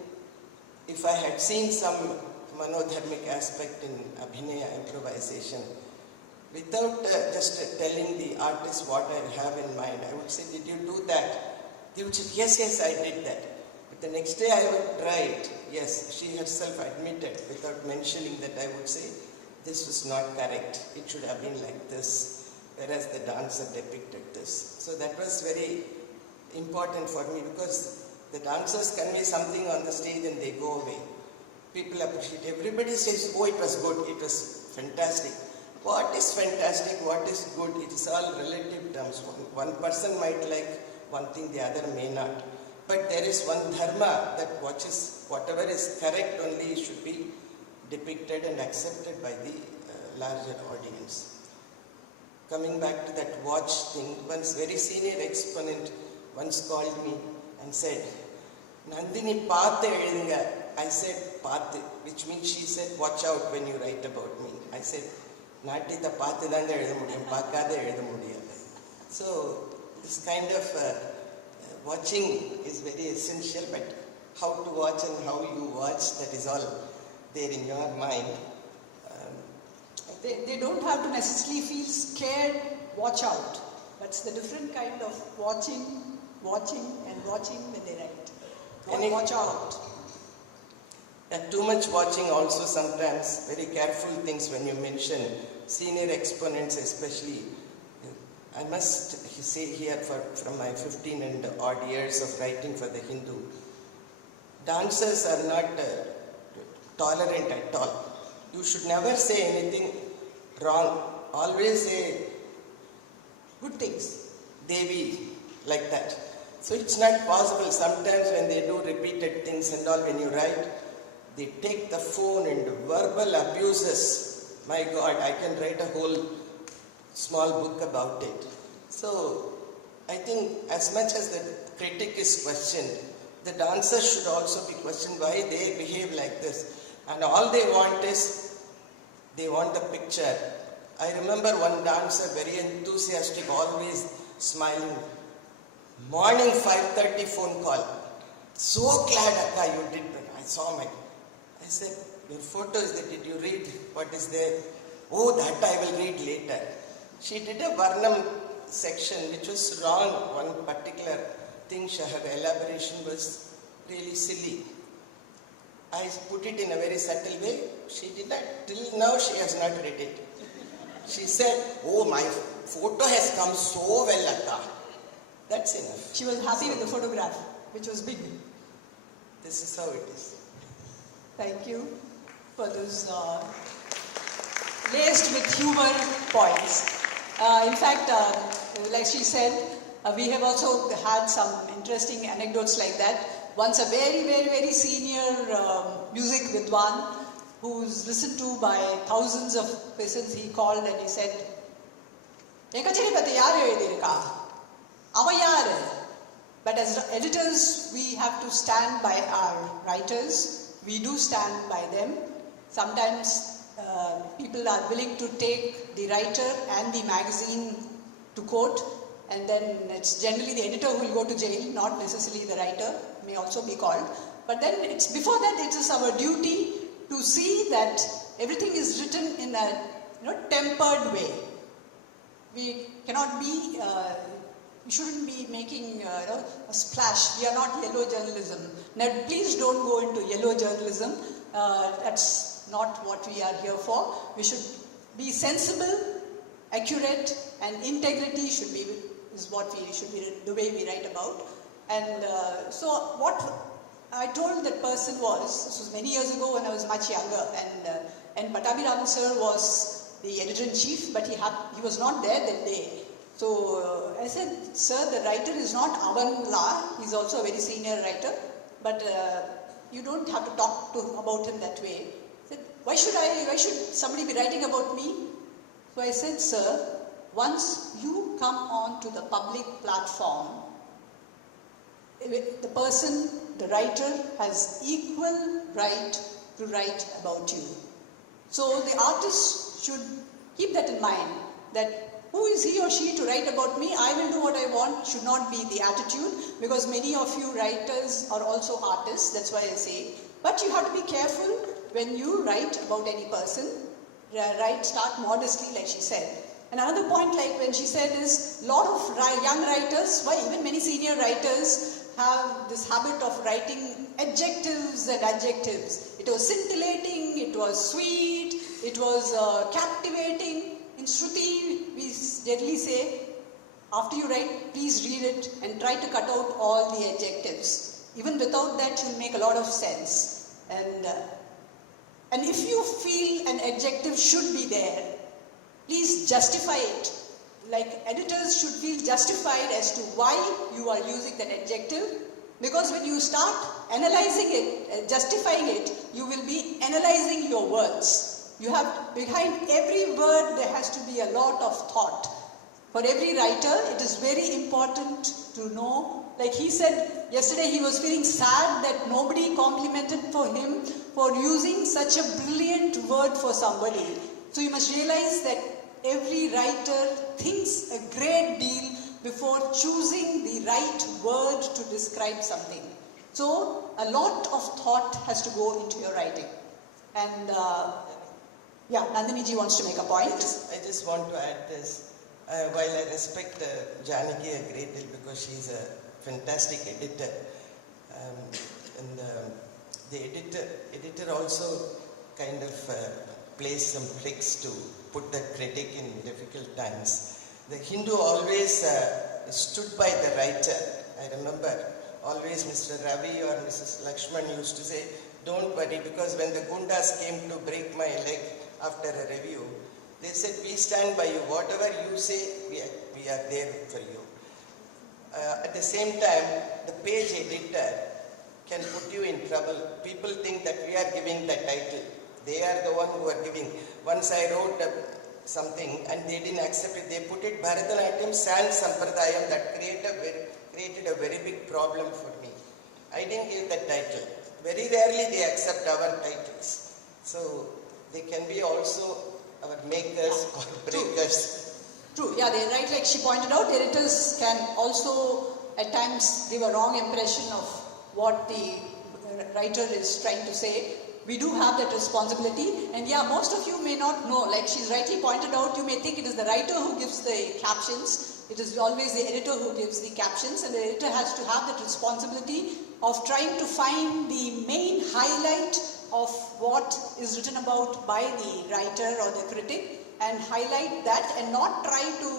if I had seen some manodharmic aspect in abhinaya improvisation, without just telling the artist what I have in mind, I would say, "Did you do that?" They would say, yes, I did that. But the next day I would try it. Yes, she herself admitted, without mentioning that, I would say, "This was not correct. It should have been like this, whereas the dancer depicted this." So that was very important for me, because the dancers convey something on the stage and they go away. People appreciate. Everybody says, "Oh, it was good, it was fantastic." What is fantastic, what is good, it is all relative terms. One person might like one thing, the other may not. But there is one dharma that watches whatever is correct only should be depicted and accepted by the larger audience. Coming back to that watch thing, one's very senior exponent once called me and said, "Nandini, paathu ezhudunga." I said, "Paathu," which means she said, "Watch out when you write about me." I said, "Naatiyatha paathu danga ezhudha mudiyum, paakkaadha ezhudha mudiyadhu." So this kind of watching is very essential, but how to watch and how you watch, that is all there in your mind. They don't have to necessarily feel scared, watch out. That's the different kind of watching when they write. Don't watch out. Too much watching also sometimes, very careful things when you mention senior exponents especially. I must say here from my 15 and odd years of writing for the Hindu, dancers are not tolerant at all. You should never say anything wrong. Always say Good things. Devi, like that. So it's not possible. Sometimes when they do repeated things and all, when you write, they take the phone and verbal abuses. My God, I can write a whole small book about it. So I think as much as the critic is questioned, the dancers should also be questioned why they behave like this. And all they want is, they want the picture. I remember one dancer, very enthusiastic, always smiling. Morning 5:30 phone call. So glad, Akka, you did it. I saw my... I said, your photo is there. Did you read what is there? Oh, that I will read later. She did a Varnam section which was wrong. One particular thing, her elaboration was really silly. I put it in a very subtle way. She did not. Till now she has not read it. She said, oh, my photo has come so well, Akka. That's enough. She was happy with the photograph, which was big. This is how it is. Thank you for those laced with humor points. In fact, like she said, we have also had some interesting anecdotes like that. Once a very, very, very senior music vidwan who's listened to by thousands of persons, he called and he said, but as editors, we have to stand by our writers. We do stand by them. Sometimes people are willing to take the writer and the magazine to court, and then it's generally the editor who will go to jail, not necessarily the writer, may also be called. But then it's before that it is our duty to see that everything is written in a tempered way. We cannot be, we shouldn't be making a splash. We are not yellow journalism. Now please don't go into yellow journalism. That's not what we are here for. We should be sensible, accurate, and integrity is what we should be, the way we write about. And so what I told that person was, this was many years ago when I was much younger, and Pattabhiraman sir was the editor-in-chief, but he was not there that day. So I said, sir, the writer is not Avanla, he's also a very senior writer, but you don't have to talk about him that way. I said, why should somebody be writing about me? So I said, sir, once you come on to the public platform, the person, the writer, has equal right to write about you. So the artist should keep that in mind, that who is he or she to write about me? I will do what I want should not be the attitude, because many of you writers are also artists, that's why I say. But you have to be careful when you write about any person. Start modestly, like she said. And another point, like when she said, is a lot of young writers, even many senior writers, have this habit of writing adjectives and adjectives. It was scintillating, it was sweet, it was captivating. In Shruti, we generally say, after you write, please read it and try to cut out all the adjectives. Even without that, you'll make a lot of sense. And if you feel an adjective should be there, please justify it. Like editors should feel justified as to why you are using that adjective, because when you start analyzing it, justifying it, you will be analyzing your words. You have, behind every word there has to be a lot of thought. For every writer, it is very important to know, like he said yesterday, he was feeling sad that nobody complimented for him for using such a brilliant word for somebody. So you must realize that every writer thinks a great deal before choosing the right word to describe something. So a lot of thought has to go into your writing. And yeah, Nandini ji wants to make a point. I just want to add this. While I respect Janaki a great deal because she's a fantastic editor, and the editor also kind of plays some tricks to put the critic in difficult times. The Hindu always stood by the writer. I remember always Mr. Ravi or Mrs. Lakshman used to say, don't worry, because when the Gundas came to break my leg after a review, they said, we stand by you. Whatever you say, we are there for you. At the same time, the page editor can put you in trouble. People think that we are giving the title. They are the one who are giving. Once I wrote something and they didn't accept it. They put it Bharatanatyam San Sampradayam. That created a very big problem for me. I didn't give the title. Very rarely they accept our titles. So they can be also our makers or breakers. True. Yeah, they're right. Like she pointed out, editors can also at times give a wrong impression of what the writer is trying to say. We do have that responsibility, and yeah, most of you may not know, like she's rightly pointed out, you may think it is the writer who gives the captions. It is always the editor who gives the captions, and the editor has to have that responsibility of trying to find the main highlight of what is written about by the writer or the critic, and highlight that and not try to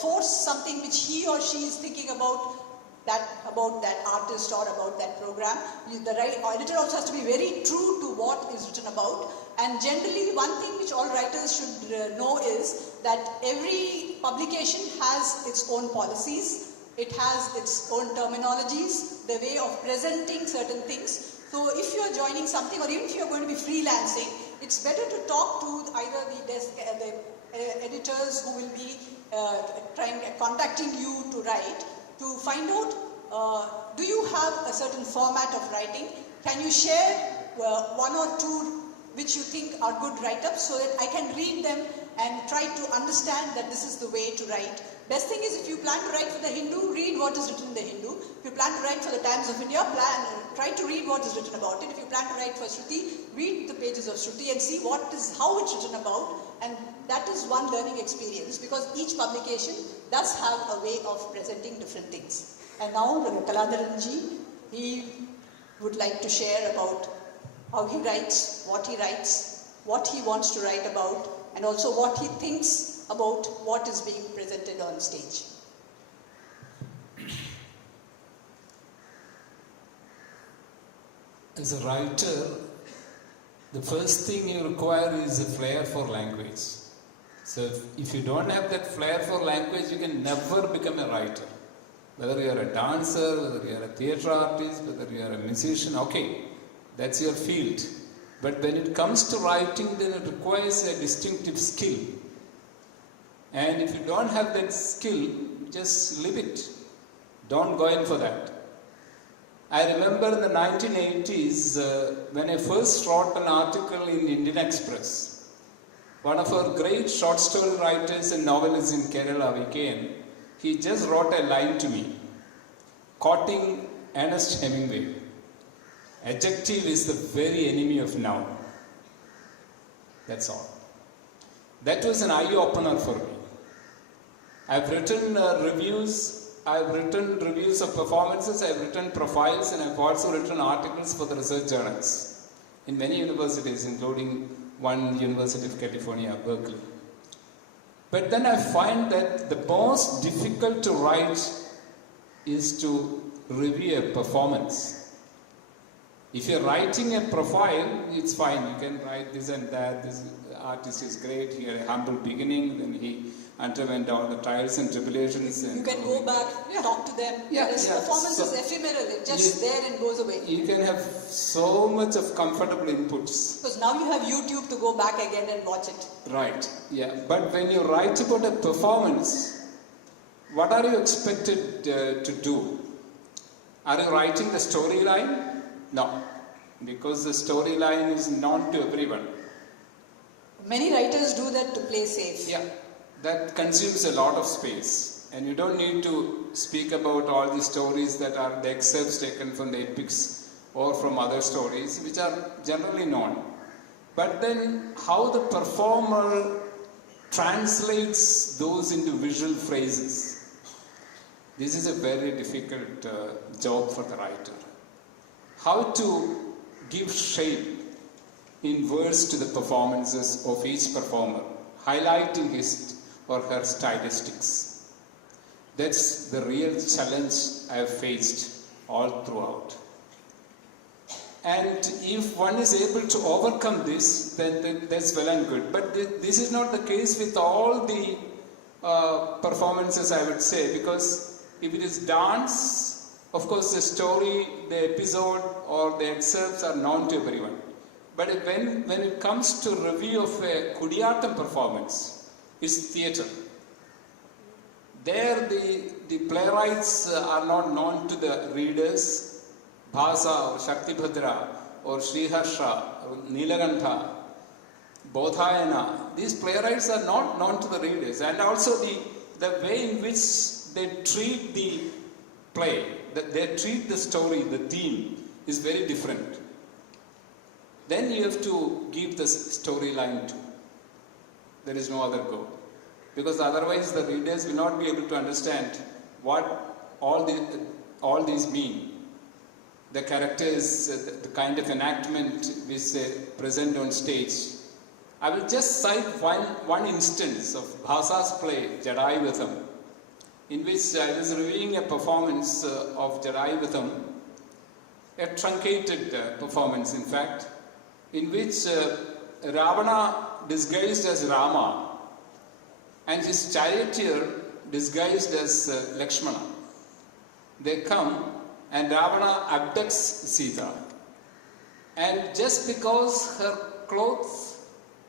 force something which he or she is thinking about that artist or about that program. The editor also has to be very true to what is written about. And generally, one thing which all writers should know is that every publication has its own policies. It has its own terminologies, the way of presenting certain things. So if you are joining something, or even if you are going to be freelancing, it's better to talk to either the editors who will be contacting you to write, to find out, do you have a certain format of writing? Can you share one or two which you think are good write-ups, so that I can read them and try to understand that this is the way to write. Best thing is, if you plan to write for the Hindu, read what is written in the Hindu. If you plan to write for the Times of India, try to read what is written about it. If you plan to write for Shruti, read the pages of Shruti and see how it's written about. And that is one learning experience, because each publication does have a way of presenting different things. And now Kaladharanji, he would like to share about how he writes, what he wants to write about, and also what he thinks about what is being presented on stage. As a writer, the first thing you require is a flair for language. So if you don't have that flair for language, you can never become a writer. Whether you are a dancer, whether you are a theatre artist, whether you are a musician, okay, that's your field. But when it comes to writing, then it requires a distinctive skill. And if you don't have that skill, just leave it. Don't go in for that. I remember in the 1980s, when I first wrote an article in Indian Express, one of our great short story writers and novelists in Kerala, VKN, he just wrote a line to me, quoting Ernest Hemingway. Adjective is the very enemy of noun. That's all. That was an eye-opener for me. I've written reviews of performances, I've written profiles, and I've also written articles for the research journals in many universities, including one University of California, Berkeley. But then I find that the most difficult to write is to review a performance. If you're writing a profile, it's fine. You can write this and that. This artist is great. He had a humble beginning. Then he underwent all the trials and tribulations. You can go back, talk to them. This performance is ephemeral. It's just there and goes away. You can have so much of comfortable inputs. Because now you have YouTube to go back again and watch it. Right. Yeah. But when you write about a performance, what are you expected to do? Are you writing the storyline? No, because the storyline is known to everyone. Many writers do that to play safe. Yeah, that consumes a lot of space. And you don't need to speak about all the stories that are the excerpts taken from the epics or from other stories, which are generally known. But then how the performer translates those into visual phrases. This is a very difficult job for the writer. How to give shape in words to the performances of each performer, highlighting his or her stylistics. That's the real challenge I have faced all throughout. And if one is able to overcome this, then that's well and good. But this is not the case with all the performances, I would say, because if it is dance, of course, the story, the episode, or the excerpts are known to everyone. But when it comes to review of a Kudiyattam performance, it's theatre. There, the playwrights are not known to the readers. Bhasa, or Shaktibhadra, or Sriharsha, or Nilagandha, Bodhayana. These playwrights are not known to the readers. And also the way in which they treat the play, that they treat the story, the theme, is very different. Then you have to give the storyline too. There is no other go. Because otherwise the readers will not be able to understand what all these mean. The characters, the kind of enactment which they present on stage. I will just cite one instance of Bhasa's play, Jadaivitham, in which I was reviewing a performance of Jadaivitham, a truncated performance in fact, in which Ravana disguised as Rama and his charioteer disguised as Lakshmana. They come and Ravana abducts Sita. And just because her clothes,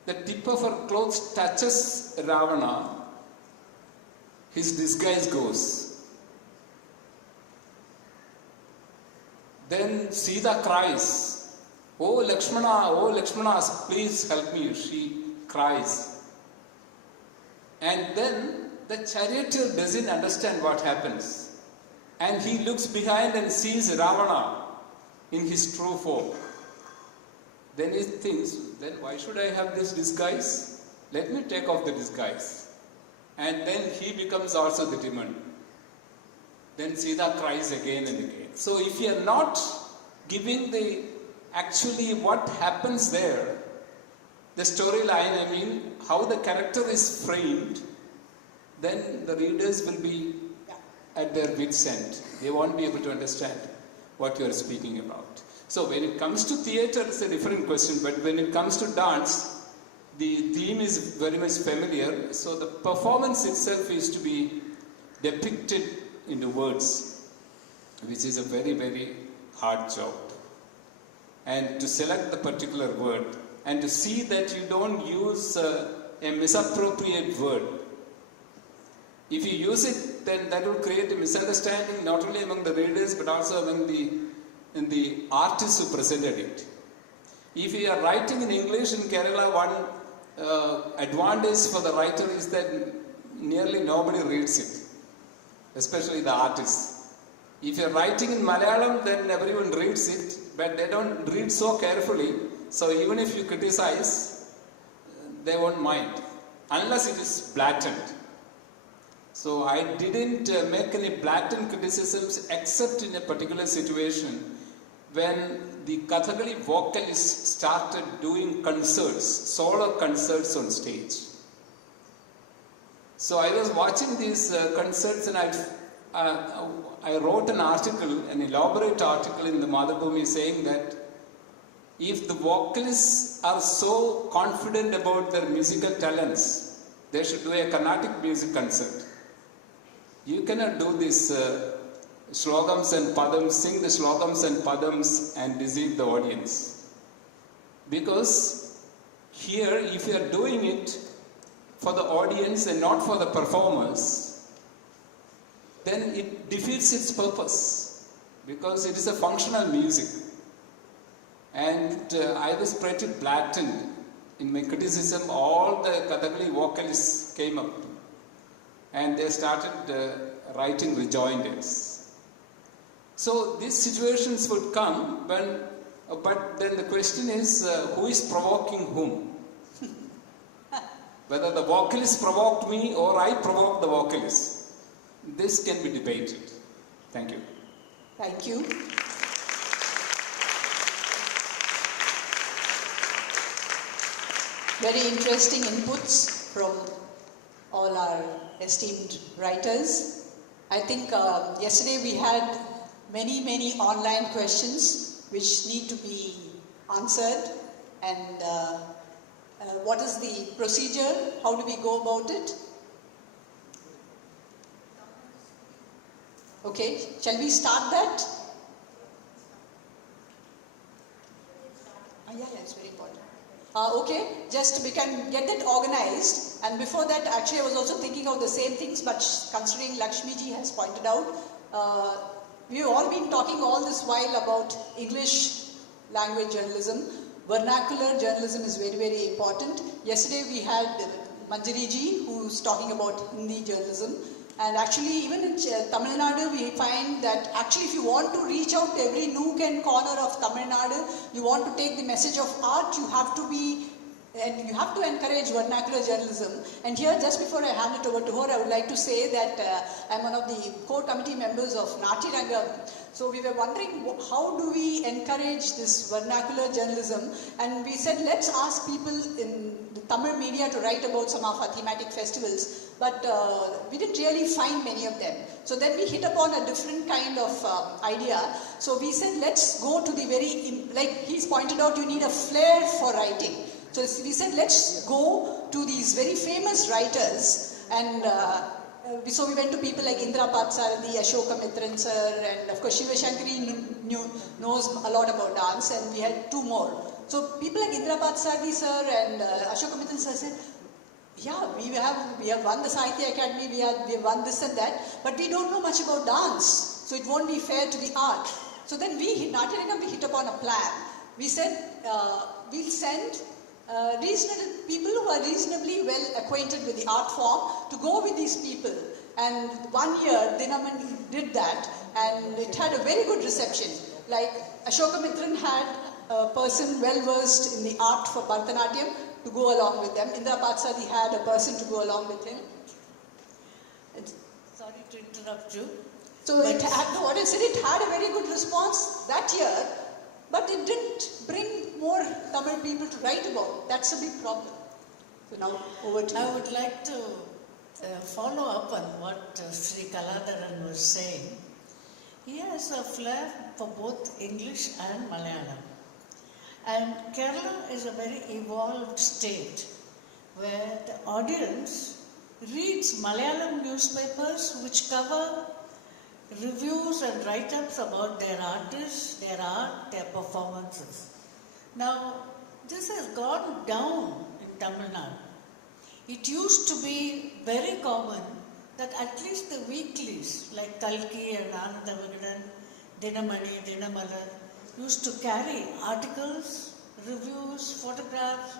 the tip of her clothes touches Ravana, his disguise goes. Then Sita cries, oh Lakshmana, please help me, she cries. And then the charioteer doesn't understand what happens. And he looks behind and sees Ravana in his true form. Then he thinks, then why should I have this disguise? Let me take off the disguise. And then he becomes also the demon. Then Sita cries again and again. So if you are not giving the actually what happens there, the storyline, I mean, how the character is framed, then the readers will be at their wit's end. They won't be able to understand what you are speaking about. So when it comes to theatre, it's a different question, but when it comes to dance, the theme is very much familiar, so the performance itself is to be depicted in the words, which is a very, very hard job. And to select the particular word, and to see that you don't use a misappropriate word. If you use it, then that will create a misunderstanding not only among the readers but also among the artists who presented it. If you are writing in English in Kerala, one advantage for the writer is that nearly nobody reads it, especially the artists. If you are writing in Malayalam, then everyone reads it, but they don't read so carefully, so even if you criticize, they won't mind, unless it is blatant. So I didn't make any blatant criticisms except in a particular situation when the Kathakali vocalists started doing concerts, solo concerts on stage. So I was watching these concerts and I wrote an article, an elaborate article in the Madhubhumi saying that if the vocalists are so confident about their musical talents, they should do a Carnatic music concert. You cannot do this slogans and padams, sing the slogans and padams and deceive the audience. Because here, if you are doing it for the audience and not for the performers, then it defeats its purpose, because it is a functional music. And I was pretty blatant in my criticism. All the Kathakali vocalists came up and they started writing rejoinders. So these situations would come when, but then the question is, who is provoking whom? Whether the vocalist provoked me or I provoked the vocalist. This can be debated. Thank you. Thank you. Very interesting inputs from all our esteemed writers. I think yesterday we had many online questions which need to be answered. And what is the procedure? How do we go about it? Okay, shall we start that? Yeah, it's very important. Okay, just we can get that organized. And before that, actually I was also thinking of the same things, but considering Lakshmiji has pointed out, we've all been talking all this while about English language journalism. Vernacular journalism is very important. Yesterday we had Manjariji who's talking about Hindi journalism. And actually even in Tamil Nadu we find that actually if you want to reach out to every nook and corner of Tamil Nadu, you want to take the message of art, you have to be And you have to encourage vernacular journalism. And here, just before I hand it over to her, I would like to say that I'm one of the core committee members of Nati Rangam. So we were wondering how do we encourage this vernacular journalism, and we said let's ask people in the Tamil media to write about some of our thematic festivals, but we didn't really find many of them. So then we hit upon a different kind of idea. So we said let's go to the very, like he's pointed out, you need a flair for writing. So we said let's go to these very famous writers, and so we went to people like Indra Patsarthi, Ashoka Mitran sir, and of course Shiva Shankari knows a lot about dance, and we had two more. So people like Indra Patsarthi sir and Ashoka Mitran sir said, yeah, we have won the Sahitya Academy, we have won this and that, but we don't know much about dance, so it won't be fair to the art. So then we hit upon a plan. We said we'll send people who are reasonably well acquainted with the art form to go with these people. And 1 year Dinaman did that, and it had a very good reception. Like Ashoka Mitran had a person well versed in the art for Bharatanatyam to go along with them. Indra Patsarthi had a person to go along with him. Sorry to interrupt you. So it had a very good response that year, but it didn't bring more Tamil people to write about. That's a big problem. So now over to you. I would like to follow up on what Sri Kaladharan was saying. He has a flair for both English and Malayalam. And Kerala is a very evolved state where the audience reads Malayalam newspapers which cover reviews and write-ups about their artists, their art, their performances. Now, this has gone down in Tamil Nadu. It used to be very common that at least the weeklies like Kalki and Ananda Vigadan, Dinamani, Dinamalar used to carry articles, reviews, photographs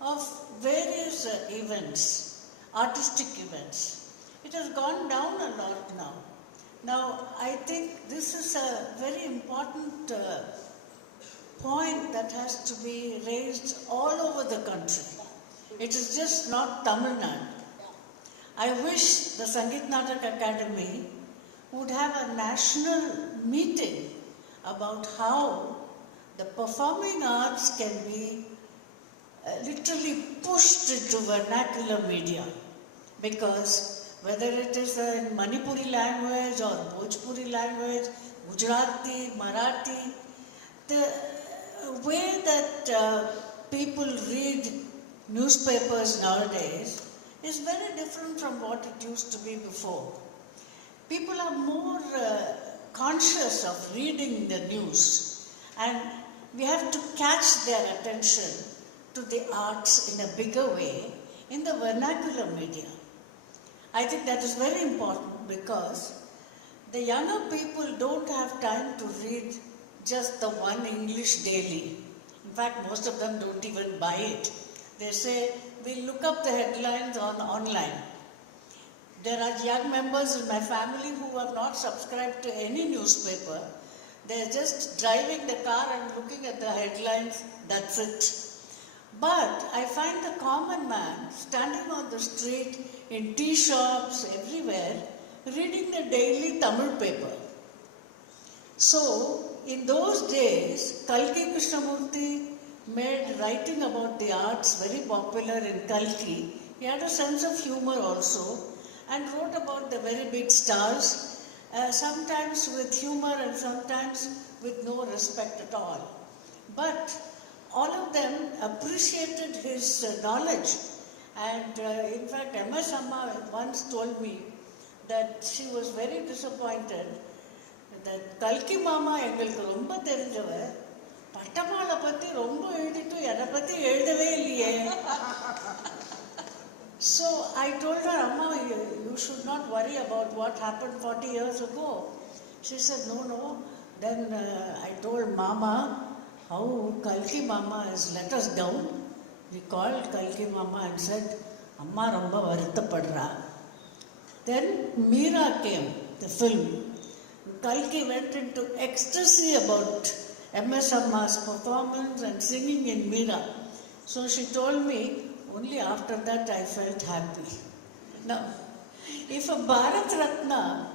of various events, artistic events. It has gone down a lot now. Now, I think this is a very important point that has to be raised all over the country. It is just not Tamil Nadu. I wish the Sangeet Natak Akademi would have a national meeting about how the performing arts can be literally pushed into vernacular media, because whether it is in Manipuri language or Bhojpuri language, Gujarati, Marathi, the way that people read newspapers nowadays is very different from what it used to be before. People are more conscious of reading the news, and we have to catch their attention to the arts in a bigger way in the vernacular media. I think that is very important, because the younger people don't have time to read just the one English daily. In fact, most of them don't even buy it. They say, we look up the headlines online. There are young members in my family who have not subscribed to any newspaper. They're just driving the car and looking at the headlines, that's it. But I find the common man standing on the street, in tea shops, everywhere, reading the daily Tamil paper. So, in those days, Kalki Krishnamurti made writing about the arts very popular in Kalki. He had a sense of humor also, and wrote about the very big stars, sometimes with humor and sometimes with no respect at all. But all of them appreciated his knowledge. And in fact, MS Amma once told me that she was very disappointed that Kalki Mama engalku romba therinjava Pattamala patti romba ezhudittu enna patti ezhudave illiye. So I told her, Amma, you should not worry about what happened 40 years ago. She said, no. Then I told Mama how Kalki Mama has let us down. We called Kalki Mama and said, Amma romba varuthapadra. Then Meera came, the film. Kalki went into ecstasy about MS Amma's performance and singing in Meera. So she told me, only after that I felt happy. Now, if a Bharat Ratna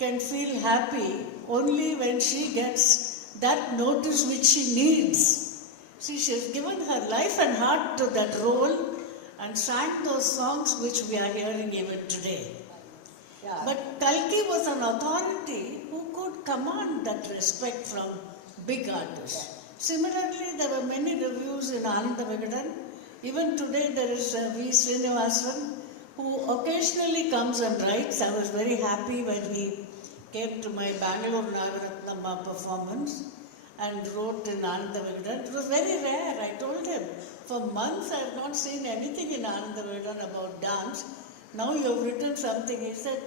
can feel happy only when she gets that notice which she needs. See, she has given her life and heart to that role and sang those songs which we are hearing even today. Yeah. But Kalki was an authority who could command that respect from big artists. Similarly, there were many reviews in Ananda Vigadan. Even today there is V. Srinivasan who occasionally comes and writes. I was very happy when he came to my Bangalore Nagaratnama performance and wrote in Ananda Vigadan. It was very rare. I told him, for months I have not seen anything in Ananda Vigadan about dance. Now you have written something. He said,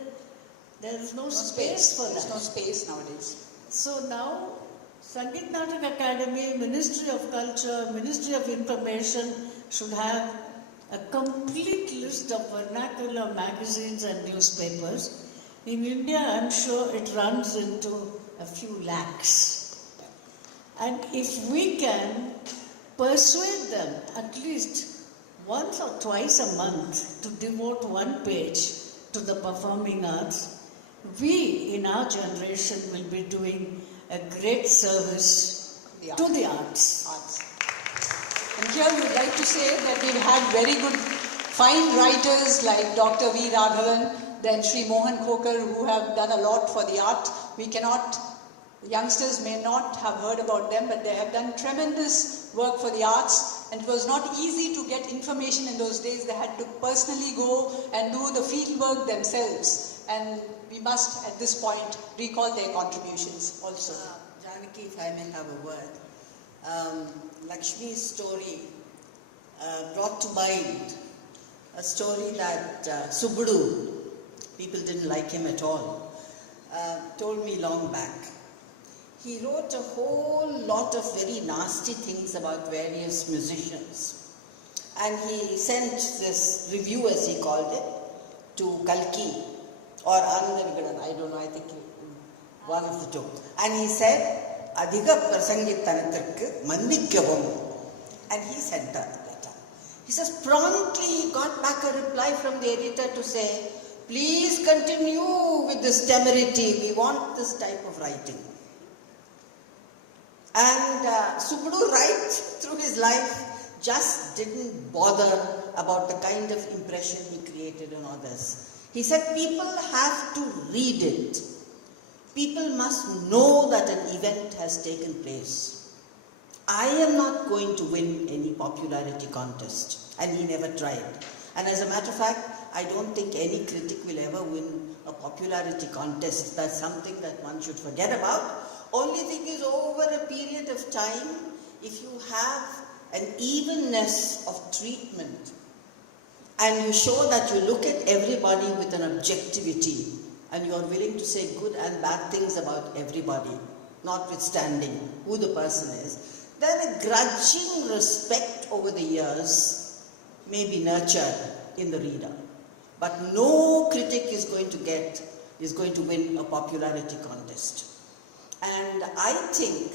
there is no space for that. There's no space nowadays. So now, Sangeet Natak Akademi, Ministry of Culture, Ministry of Information should have a complete list of vernacular magazines and newspapers. In India, I'm sure it runs into a few lakhs. And if we can persuade them at least once or twice a month to devote one page to the performing arts, we in our generation will be doing a great service to the arts. And here we would like to say that we've had very good, fine writers like Dr. V. Raghavan, then Sri Mohan Khokar, who have done a lot for the art. The youngsters may not have heard about them, but they have done tremendous work for the arts. And it was not easy to get information in those days. They had to personally go and do the field work themselves. And we must, at this point, recall their contributions also. Janaki, if I may have a word. Lakshmi's story brought to mind a story that Subudu, people didn't like him at all, told me long back. He wrote a whole lot of very nasty things about various musicians. And he sent this review, as he called it, to Kalki or Ananda Vigadan, I don't know, I think one of the two. And he said, Adhiga Prasangitanatharkku Mandikkavum. And he sent that letter. He says, promptly he got back a reply from the editor to say, please continue with this temerity, we want this type of writing. And Subudu, right through his life, just didn't bother about the kind of impression he created on others. He said people have to read it. People must know that an event has taken place. I am not going to win any popularity contest, and he never tried. And as a matter of fact, I don't think any critic will ever win a popularity contest. That's something that one should forget about. Only thing is, over a period of time, if you have an evenness of treatment and you show that you look at everybody with an objectivity and you are willing to say good and bad things about everybody, notwithstanding who the person is, then a grudging respect over the years may be nurtured in the reader. But no critic is going to win a popularity contest. And I think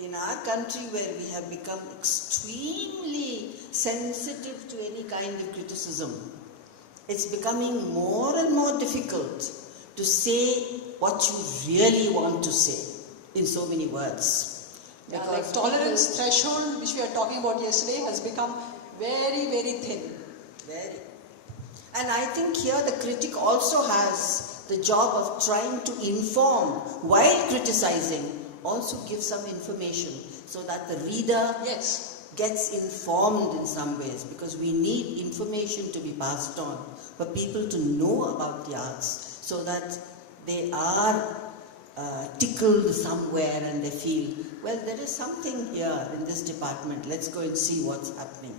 in our country, where we have become extremely sensitive to any kind of criticism, it's becoming more and more difficult to say what you really want to say in so many words. Like tolerance threshold, which we were talking about yesterday, has become very, very thin. Very. And I think here the critic also has the job of trying to inform while criticizing, also give some information so that the reader gets informed in some ways, because we need information to be passed on for people to know about the arts so that they are tickled somewhere and they feel, well, there is something here in this department, let's go and see what's happening.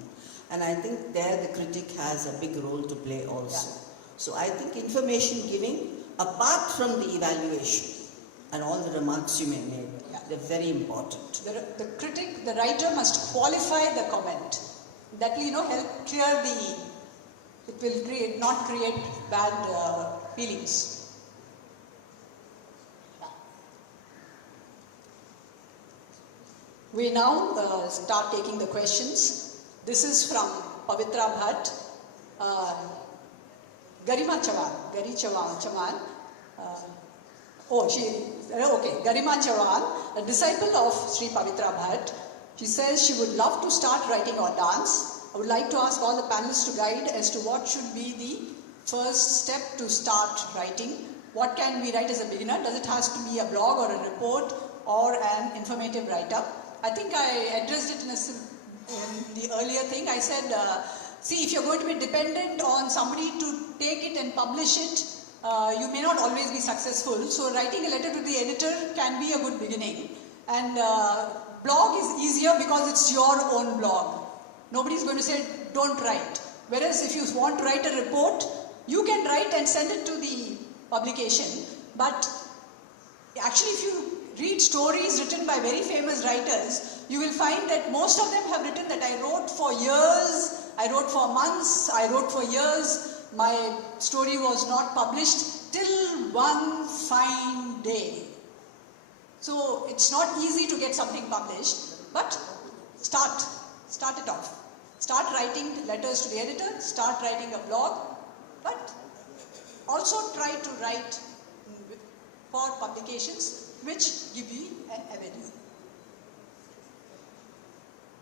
And I think there the critic has a big role to play also. Yeah. So I think information giving, apart from the evaluation and all the remarks you may make, they're very important. The critic, the writer must qualify the comment. That will, help clear it will not create bad feelings. We now start taking the questions. This is from Pavitra Bhatt, Garima Chavan. Garima Chavan, a disciple of Sri Pavitra Bhatt. She says she would love to start writing or dance. I would like to ask all the panelists to guide as to what should be the first step to start writing. What can we write as a beginner? Does it have to be a blog or a report or an informative write-up? I think I addressed it in the earlier thing. I said, see, if you're going to be dependent on somebody to take it and publish it, you may not always be successful. So writing a letter to the editor can be a good beginning. And blog is easier because it's your own blog. Nobody's going to say, don't write. Whereas if you want to write a report, you can write and send it to the publication. But actually, if you read stories written by very famous writers, you will find that most of them have written that I wrote for years, I wrote for months, I wrote for years, my story was not published till one fine day. So it's not easy to get something published, but start it off. Start writing letters to the editor, start writing a blog, but also try to write for publications which give you an avenue.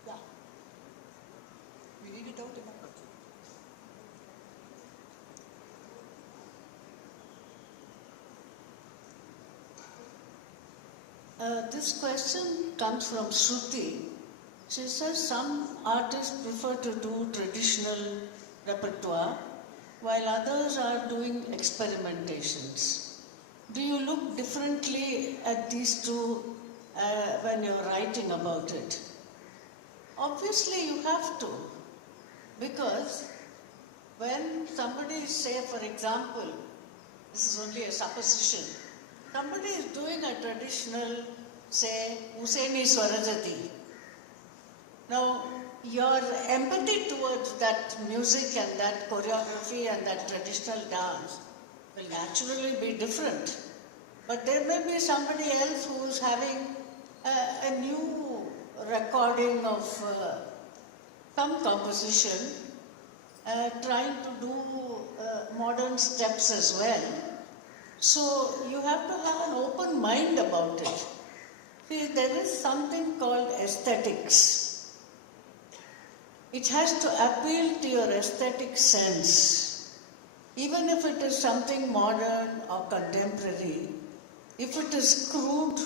Yeah. We read it out in This question comes from Shruti. She says some artists prefer to do traditional repertoire while others are doing experimentations. Do you look differently at these two when you're writing about it? Obviously you have to, because when somebody, say for example, this is only a supposition, somebody is doing a traditional, say, Husaini Swarajati. Now, your empathy towards that music and that choreography and that traditional dance will naturally be different. But there may be somebody else who is having a new recording of some composition, trying to do modern steps as well. So you have to have an open mind about it. See, there is something called aesthetics. It has to appeal to your aesthetic sense. Even if it is something modern or contemporary, if it is crude,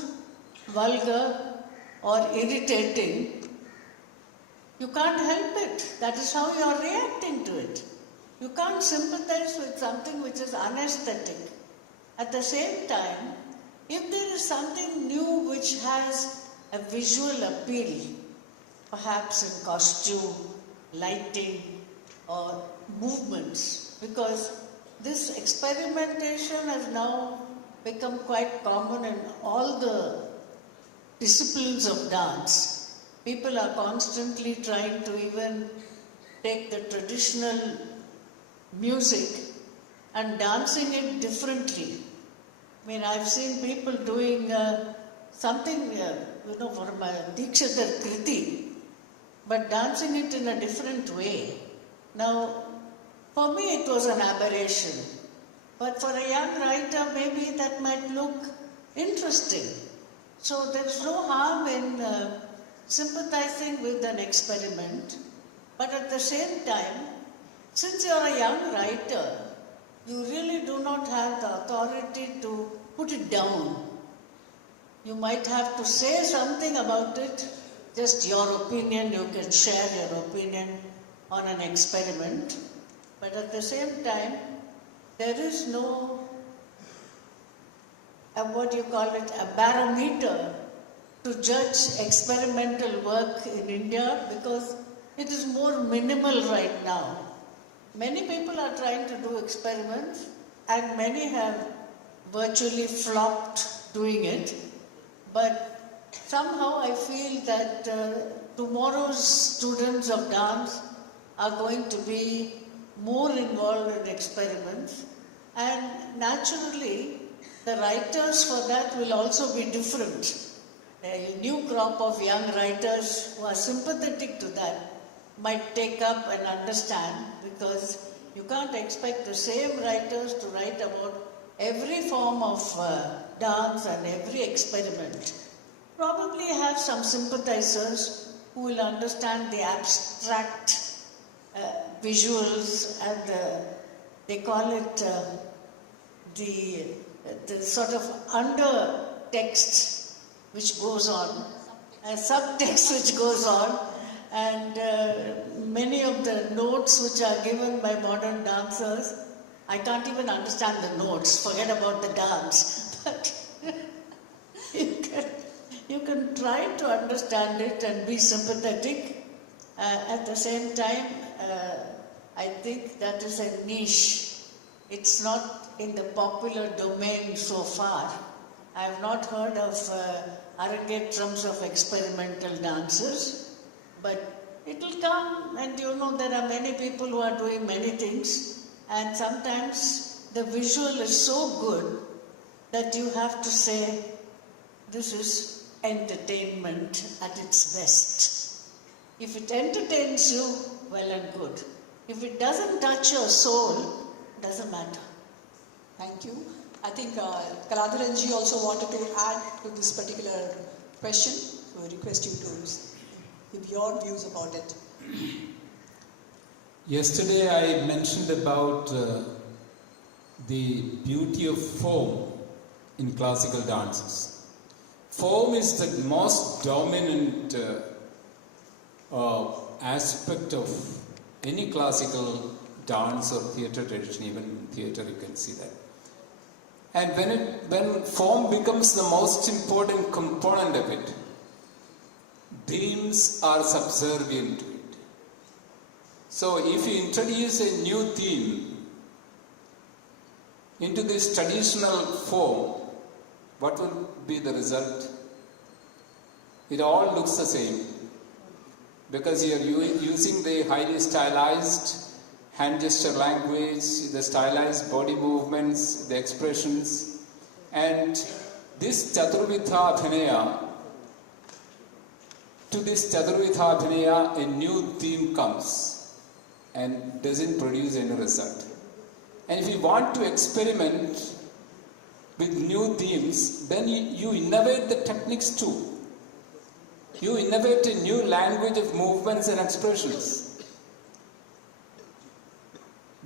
vulgar or irritating, you can't help it. That is how you are reacting to it. You can't sympathize with something which is unaesthetic. At the same time, if there is something new which has a visual appeal, perhaps in costume, lighting or movements, because this experimentation has now become quite common in all the disciplines of dance. People are constantly trying to even take the traditional music and dancing it differently. I mean, I've seen people doing something, from a Dikshadhar Kriti, but dancing it in a different way. Now, for me it was an aberration, but for a young writer maybe that might look interesting. So there is no harm in sympathizing with an experiment, but at the same time, since you are a young writer, you really do not have the authority to put it down. You might have to say something about it, just your opinion, you can share your opinion on an experiment. But at the same time, there is no, a barometer to judge experimental work in India, because it is more minimal right now. Many people are trying to do experiments and many have virtually flopped doing it. But somehow I feel that tomorrow's students of dance are going to be more involved in experiments, and naturally the writers for that will also be different. A new crop of young writers who are sympathetic to that might take up and understand, because you can't expect the same writers to write about every form of dance and every experiment. Probably have some sympathizers who will understand the abstract visuals and they call it the sort of undertext which goes on, subtext which goes on, and many of the notes which are given by modern dancers, I can't even understand the notes, forget about the dance. But you can try to understand it and be sympathetic. At the same time, I think that is a niche. It's not in the popular domain so far. I have not heard of arangetrams of experimental dances, but it will come, and you know there are many people who are doing many things, and sometimes the visual is so good that you have to say, this is entertainment at its best. If it entertains you, well and good. If it doesn't touch your soul, it doesn't matter. Thank you. I think Kaladharanji also wanted to add to this particular question, so I request you to give your views about it. Yesterday I mentioned about the beauty of form in classical dances. Form is the most dominant aspect of any classical dance or theatre tradition. Even in theatre you can see that. And when form becomes the most important component of it, themes are subservient to it. So if you introduce a new theme into this traditional form, what will be the result? It all looks the same, because you are using the highly stylized hand gesture language, the stylized body movements, the expressions, and this Chaturvidha Abhinaya, to this Chaturvidha Abhinaya a new theme comes and doesn't produce any result. And if you want to experiment with new themes, then you innovate the techniques too. You innovate a new language of movements and expressions.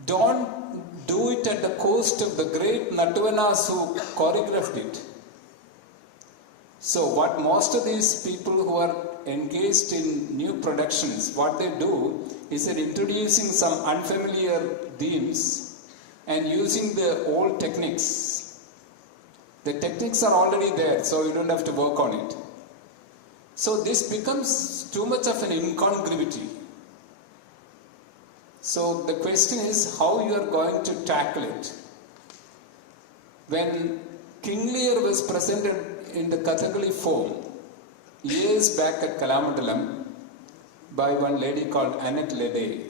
Don't do it at the cost of the great Natavanas who choreographed it. So what most of these people who are engaged in new productions, what they do is that introducing some unfamiliar themes and using the old techniques. The techniques are already there, so you don't have to work on it. So this becomes too much of an incongruity. So the question is how you are going to tackle it. When King Lear was presented in the Kathakali form years back at Kalamandalam by one lady called Annette Lede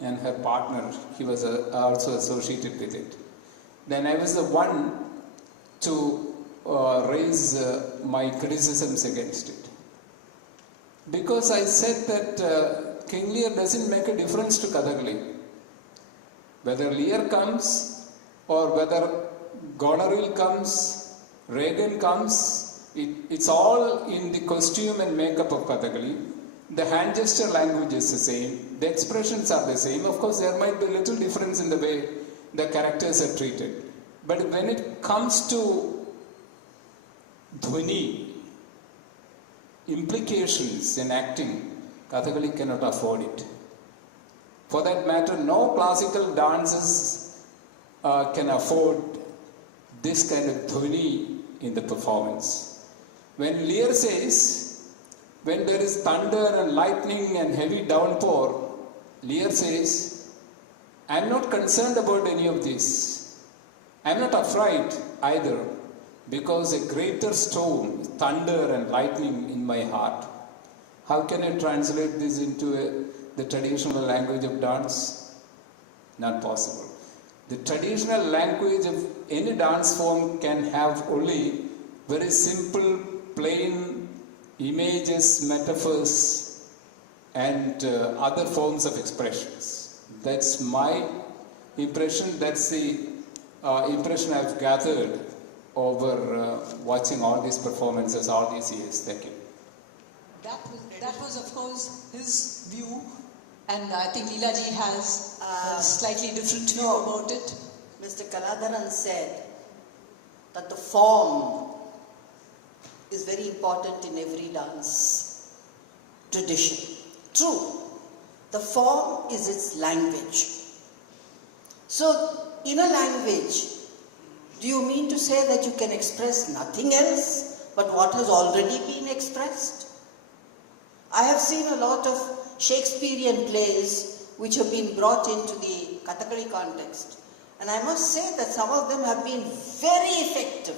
and her partner, he was also associated with it. Then I was the one to raise my criticisms against it. Because I said that King Lear doesn't make a difference to Kathakali. Whether Lear comes or whether Goneril comes, Reagan comes, it's all in the costume and makeup of Kathakali. The hand gesture language is the same. The expressions are the same. Of course, there might be a little difference in the way the characters are treated. But when it comes to dhwani, implications in acting, Kathakali cannot afford it. For that matter, no classical dances can afford this kind of dhwani in the performance. When Lear says, when there is thunder and lightning and heavy downpour, Lear says, I am not concerned about any of this. I am not afraid either, because a greater storm, thunder and lightning in my heart. How can I translate this into the traditional language of dance? Not possible. The traditional language of any dance form can have only very simple, plain images, metaphors, and other forms of expressions. That's my impression. That's the impression I've gathered over watching all these performances all these years. Thank you. That was of course his view, and I think Leelaji has a slightly different view about it. Mr. Kaladharan said that the form is very important in every dance tradition. True, the form is its language. So, in a language, do you mean to say that you can express nothing else but what has already been expressed? I have seen a lot of Shakespearean plays which have been brought into the Kathakali context, and I must say that some of them have been very effective,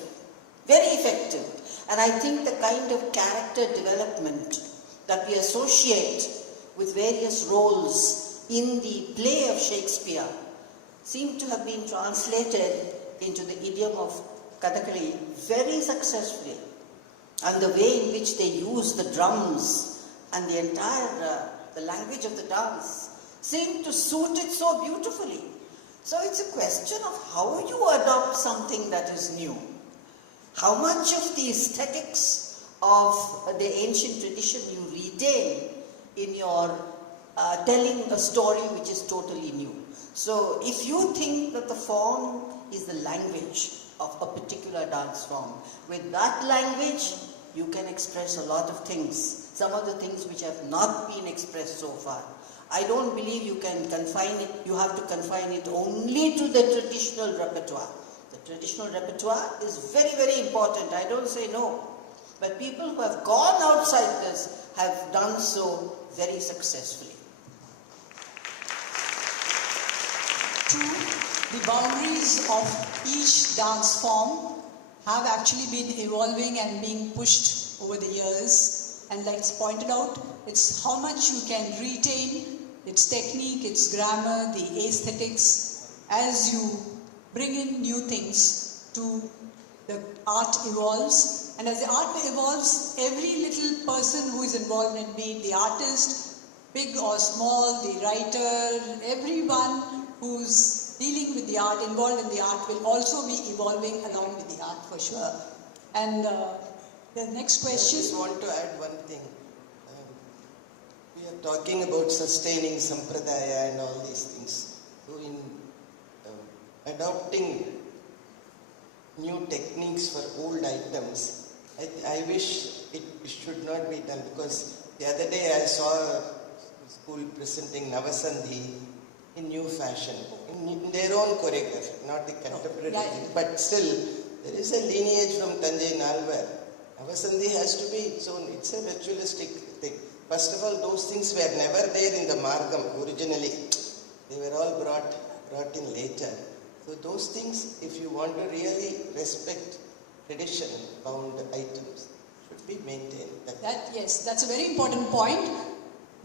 and I think the kind of character development that we associate with various roles in the play of Shakespeare seem to have been translated into the idiom of Kathakali very successfully. And the way in which they use the drums and the entire the language of the dance seem to suit it so beautifully. So it's a question of how you adopt something that is new. How much of the aesthetics of the ancient tradition you retain in your telling a story which is totally new. So if you think that the form is the language of a particular dance form, with that language you can express a lot of things, some of the things which have not been expressed so far. I don't believe you can confine it, you have to confine it only to the traditional repertoire. The traditional repertoire is very, very important, I don't say no. But people who have gone outside this have done so very successfully. True, the boundaries of each dance form have actually been evolving and being pushed over the years. And like it's pointed out, it's how much you can retain its technique, its grammar, the aesthetics, as you bring in new things to the art evolves. And as the art evolves, every little person who is involved in it, be it the artist, big or small, the writer, everyone who's dealing with the art, involved in the art, will also be evolving along with the art for sure. And the next question. I just want to add one thing. We are talking about sustaining sampradaya and all these things. So in adopting new techniques for old items, I wish it should not be done, because the other day I saw a school presenting Navasandhi in new fashion, in their own choreography, not the contemporary thing, but still there is a lineage from Tanjai Nalvar. Navasandhi has to be, so it's a ritualistic thing. First of all, those things were never there in the Margam originally. They were all brought in later. So those things, if you want to really respect tradition-bound items, should be maintained. Yes, that's a very important point.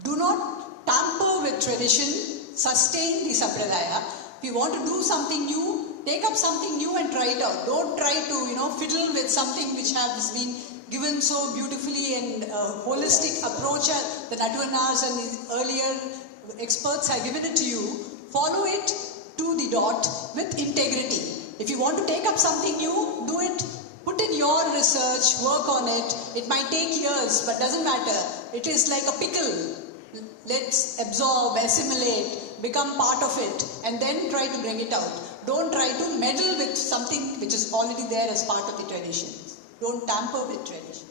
Do not tamper with tradition, sustain the sampradaya. If you want to do something new, take up something new and try it out. Don't try to, fiddle with something which has been given so beautifully and holistic approach that Natvarnas and his earlier experts have given it to you. Follow it to the dot with integrity. If you want to take up something new, do it. Put in your research, work on it. It might take years, but doesn't matter. It is like a pickle. Let's absorb, assimilate, become part of it, and then try to bring it out. Don't try to meddle with something which is already there as part of the tradition. Don't tamper with tradition.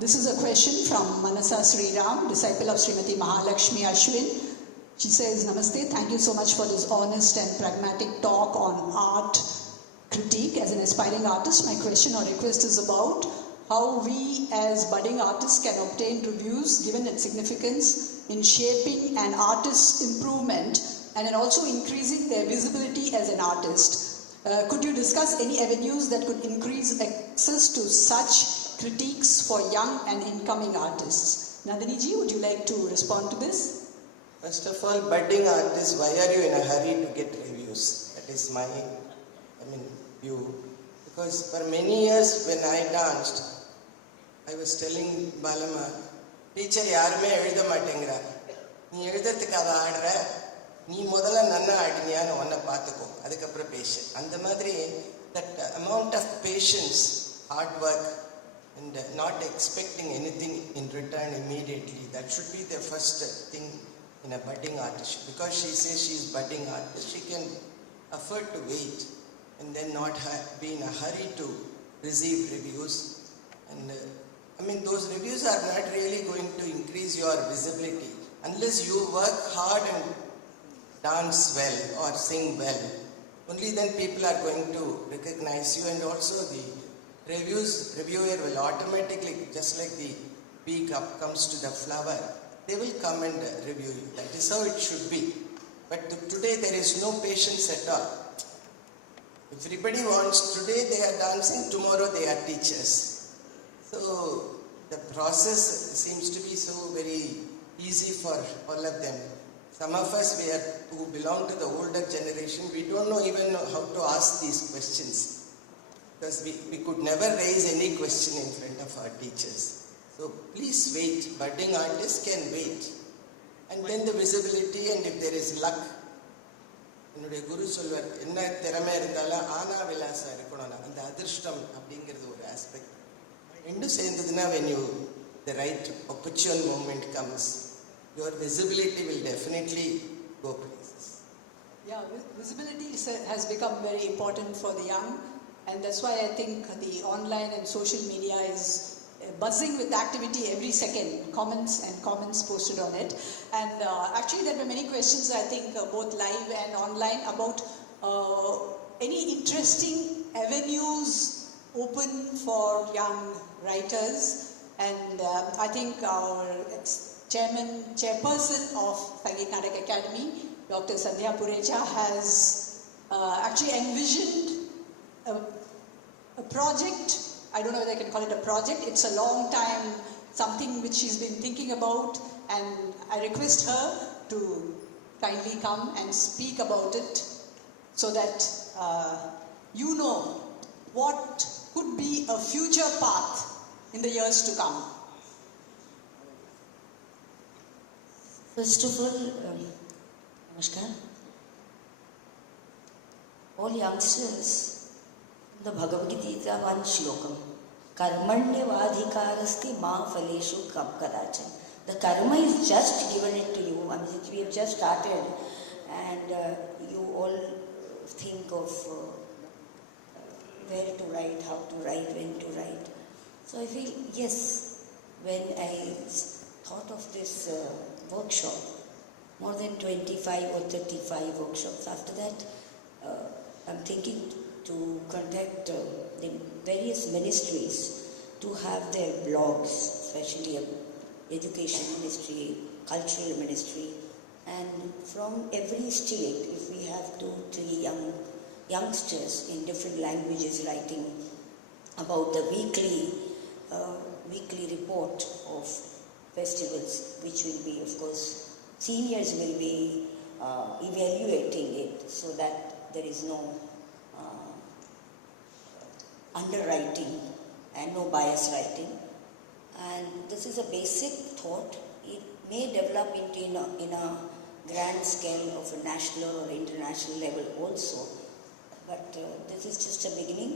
This is a question from Manasa Sriram, disciple of Srimati Mahalakshmi Ashwin. She says, Namaste, thank you so much for this honest and pragmatic talk on art critique. As an aspiring artist, my question or request is about how we as budding artists can obtain reviews given its significance in shaping an artist's improvement and in also increasing their visibility as an artist. Could you discuss any avenues that could increase access to such critiques for young and incoming artists? Nandini ji, would you like to respond to this? First of all, budding artists, why are you in a hurry to get reviews? That is my, view. Because for many years when I danced, I was telling Balama, teacher, yarume ezhudha matengura. Nee ezhudathukku ava aadra, nee modala nanna aadiniyanu onna paathuko. Adukapra patient. And the madri, that amount of patience, hard work, and not expecting anything in return immediately, that should be the first thing in a budding artist. Because she says she is budding artist, she can afford to wait and then not be in a hurry to receive reviews. And those reviews are not really going to increase your visibility unless you work hard and dance well or sing well. Only then people are going to recognize you, and also the reviewer will automatically, just like the bee comes to the flower, they will come and review you. That is how it should be. But today there is no patience at all. Everybody wants, today they are dancing, tomorrow they are teachers. So the process seems to be so very easy for all of them. Some of us who belong to the older generation, we don't know even how to ask these questions. Because we could never raise any question in front of our teachers. So please wait. Budding artists can wait. And then the visibility, and if there is luck, என்னுடைய குரு சொல்வார், என்ன திறமை இருந்தாலும் ஆனா விலாசம் இருக்கணும், அந்த அதிர்ஷ்டம் அப்படிங்கிறது ஒரு ஆஸ்பெக்ட். ரெண்டும் சேர்ந்ததுன்னா when the right opportune moment comes, your visibility will definitely go places. Yeah, visibility has become very important for the young, and that's why I think the online and social media is buzzing with activity every second, comments posted on it. And actually there were many questions, I think, both live and online, about any interesting avenues open for young writers. And I think our chairperson of Sangeet Natak Akademi, Dr. Sandhya Purecha, has actually envisioned a project. I don't know whether I can call it a project. It's a long time, something which she's been thinking about, and I request her to kindly come and speak about it so that you know what could be a future path in the years to come. First of all, Namaskar. All youngsters, the Bhagavad Gita, one shlokam. Karmanyavadhikarasti ma phaleshu kadachan. The karma is just given it to you. We have just started, and you all think of where to write, how to write, when to write. So I feel, yes, when I thought of this workshop, more than 25 or 35 workshops. After that, I'm thinking to contact the various ministries to have their blogs, especially education ministry, cultural ministry, and from every state, if we have 2-3 youngsters in different languages writing about the weekly report of festivals, which will be, of course, seniors will be evaluating it, so that there is no underwriting and no bias writing. And this is a basic thought. It may develop into in a grand scale of a national or international level also, but this is just a beginning,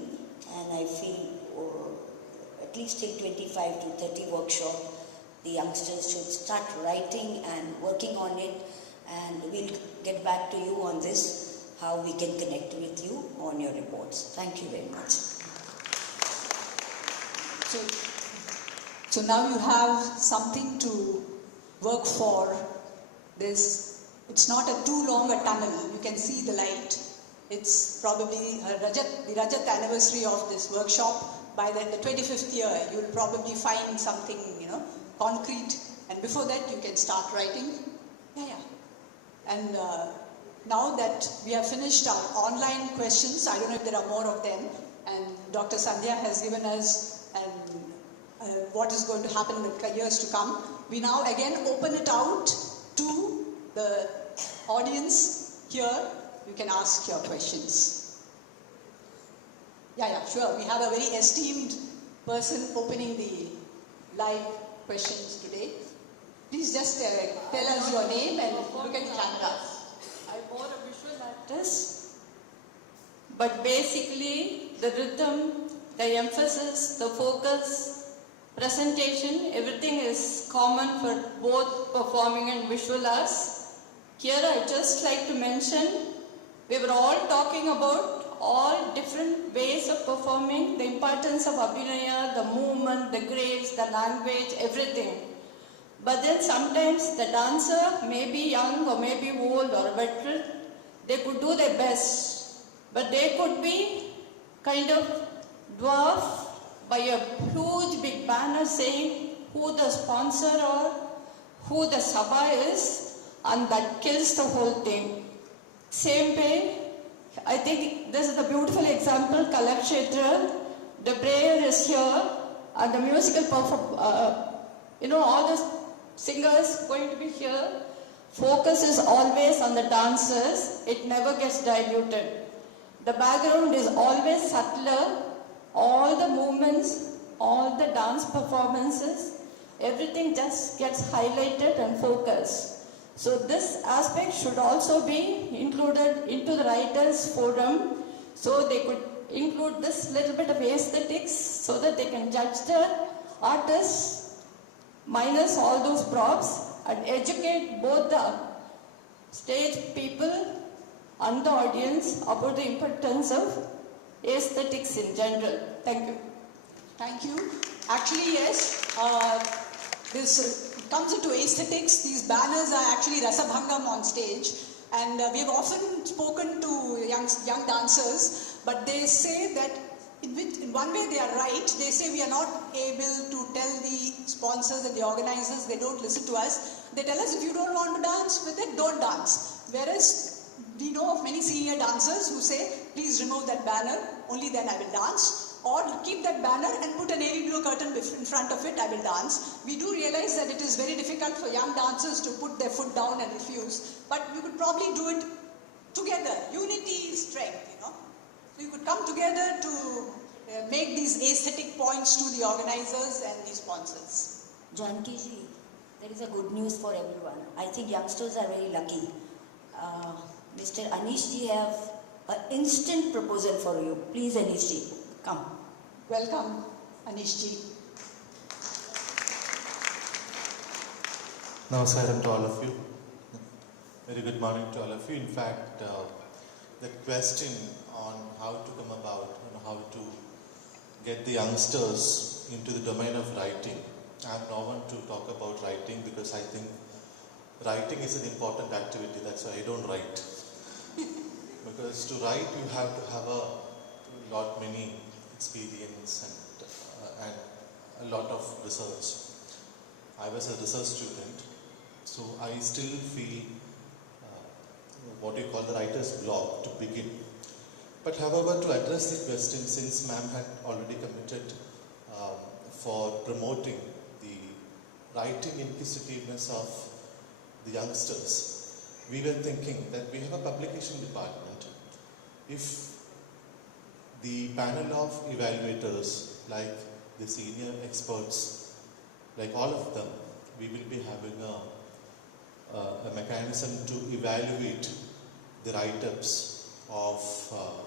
and I feel at least till 25 to 30 workshop, the youngsters should start writing and working on it, and we'll get back to you on this, how we can connect with you on your reports. Thank you very much. So now you have something to work for. It's not too long a tunnel. You can see the light. It's probably the Rajat anniversary of this workshop. By the 25th year, you'll probably find something, concrete. And before that, you can start writing. Yeah. And now that we have finished our online questions, I don't know if there are more of them, and Dr. Sandhya has given us what is going to happen in the years to come. We now again open it out to the audience here, you can ask your questions. Yeah, sure. We have a very esteemed person opening the live questions today. Please just tell us your name and look at the camera. I'm more a visual artist, but basically the rhythm, the emphasis, the focus, presentation, everything is common for both performing and visual arts. Here I'd just like to mention, we were all talking about all different ways of performing, the importance of abhinaya, the movement, the grace, the language, everything. But then sometimes the dancer may be young or may be old or a veteran, they could do their best, but they could be kind of dwarfed by a huge big banner saying who the sponsor or who the sabha is, and that kills the whole thing. Same way, I think this is a beautiful example, Kalakshetra, the prayer is here, and the musical all the singers going to be here. Focus is always on the dancers, it never gets diluted. The background is always subtler, all the movements, all the dance performances, everything just gets highlighted and focused. So this aspect should also be included into the writers' forum, so they could include this little bit of aesthetics so that they can judge the artists minus all those props and educate both the stage people and the audience about the importance of aesthetics in general. Thank you. Thank you. Actually, yes, this comes into aesthetics. These banners are actually rasabhangam on stage, and we have often spoken to young dancers, but they say that in one way they are right. They say we are not able to tell the sponsors and the organizers, they don't listen to us. They tell us if you don't want to dance with it, don't dance. Whereas we know of many senior dancers who say, please remove that banner, only then I will dance. Or keep that banner and put a navy blue curtain in front of it, I will dance. We do realize that it is very difficult for young dancers to put their foot down and refuse, but we could probably do it together. Unity is strength, So you could come together to make these aesthetic points to the organizers and the sponsors. Janki ji, there is a good news for everyone. I think youngsters are very lucky. Mr. Anish ji have an instant proposal for you. Please, Anish ji, come. Welcome, Anish ji. Namaskaram to all of you. Very good morning to all of you. In fact, the question on how to come about and how to get the youngsters into the domain of writing. I'm no one to talk about writing because I think writing is an important activity. That's why I don't write. Because to write, you have to have a lot many experience and a lot of research. I was a research student, so I still feel what you call the writer's block to begin. But however, to address the question, since ma'am had already committed for promoting the writing inquisitiveness of the youngsters, we were thinking that we have a publication department. If the panel of evaluators, like the senior experts, like all of them, we will be having a mechanism to evaluate the write-ups of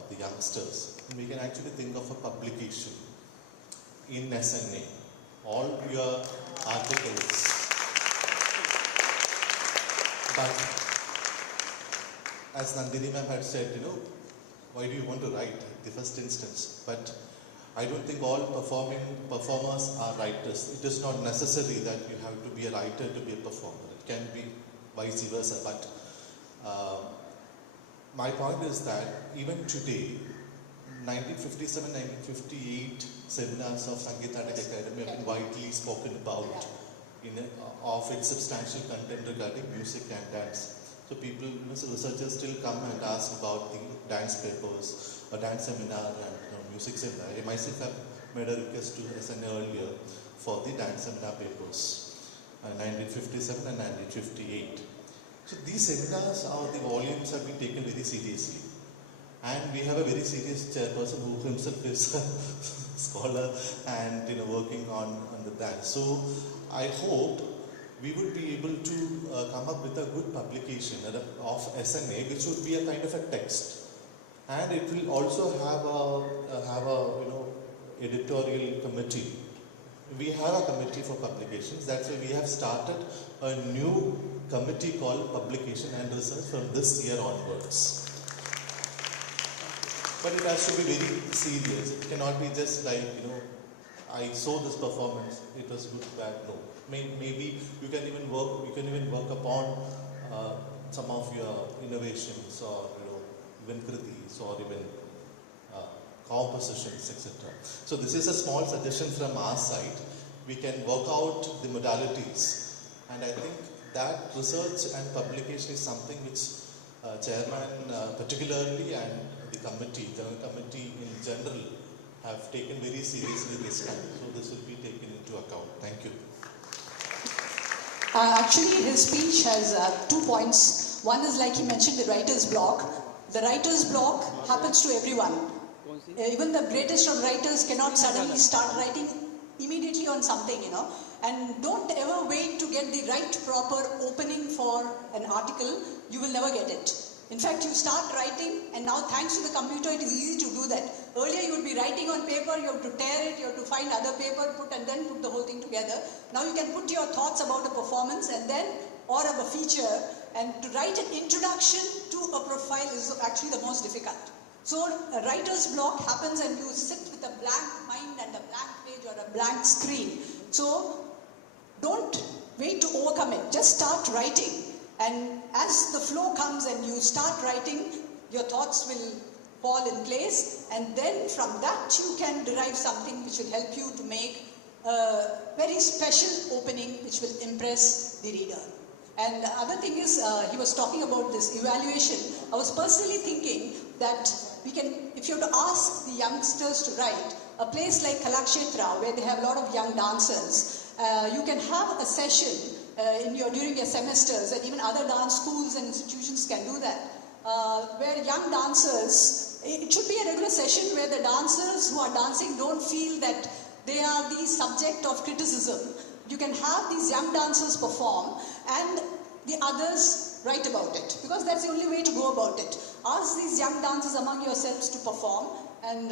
the youngsters. And we can actually think of a publication in SNA, all your articles. But as Nandini ma'am had said, why do you want to write at the first instance? But I don't think all performers are writers. It is not necessary that you have to be a writer to be a performer. It can be vice versa. But my point is that even today, 1957, 1958 seminars of Sangeet Natak Akademi have been widely spoken about of its substantial content regarding music and dance. So people, researchers still come and ask about the dance papers, a dance seminar and music seminar. I myself have made a request to SNA earlier for the dance seminar papers, 1957 and 1958. So these seminars or the volumes have been taken very seriously. And we have a very serious chairperson who himself is a scholar and working on that. So I hope we would be able to come up with a good publication of SMA, which would be a kind of a text, and it will also have a editorial committee. We have a committee for publications. That's why we have started a new committee called Publication and Research from this year onwards. But it has to be very serious. It cannot be just like, I saw this performance, it was good, bad. No. Maybe you can even work upon some of your innovations or even kritis or even compositions, etc. So this is a small suggestion from our side. We can work out the modalities, and I think that research and publication is something which chairman particularly and the general committee in general have taken very seriously this time. So this will be taken into account. Thank you. Actually, his speech has 2 points. One is, like he mentioned, the writer's block. The writer's block happens to everyone. Even the greatest of writers cannot suddenly start writing immediately on something, And don't ever wait to get the right proper opening for an article. You will never get it. In fact, you start writing, and now thanks to the computer, it is easy to do that. Earlier, you would be writing on paper, you have to tear it, you have to find other paper, and then put the whole thing together. Now you can put your thoughts about a performance or of a feature, and to write an introduction to a profile is actually the most difficult. So a writer's block happens and you sit with a blank mind and a blank page or a blank screen. So don't wait to overcome it, just start writing. And as the flow comes and you start writing, your thoughts will fall in place, and then from that you can derive something which will help you to make a very special opening which will impress the reader. And the other thing is, he was talking about this evaluation. I was personally thinking that if you have to ask the youngsters to write, a place like Kalakshetra, where they have a lot of young dancers, you can have a session during your semesters, and even other dance schools and institutions can do that, where young dancers, it should be a regular session where the dancers who are dancing don't feel that they are the subject of criticism. You can have these young dancers perform and the others write about it, because that's the only way to go about it. Ask these young dancers among yourselves to perform, and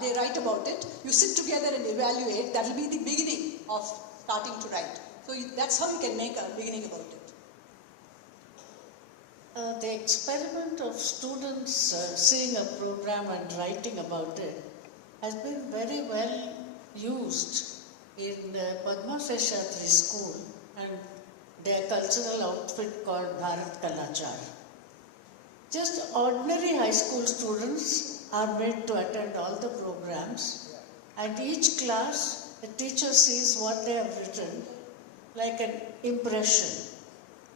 they write about it. You sit together and evaluate. That will be the beginning of starting to write. So that's how you can make a beginning about it. The experiment of students seeing a program and writing about it has been very well used in Padma Seshadri school and their cultural outfit called Bharata Kalakshetra. Just ordinary high school students are made to attend all the programs, and each class, the teacher sees what they have written like an impression.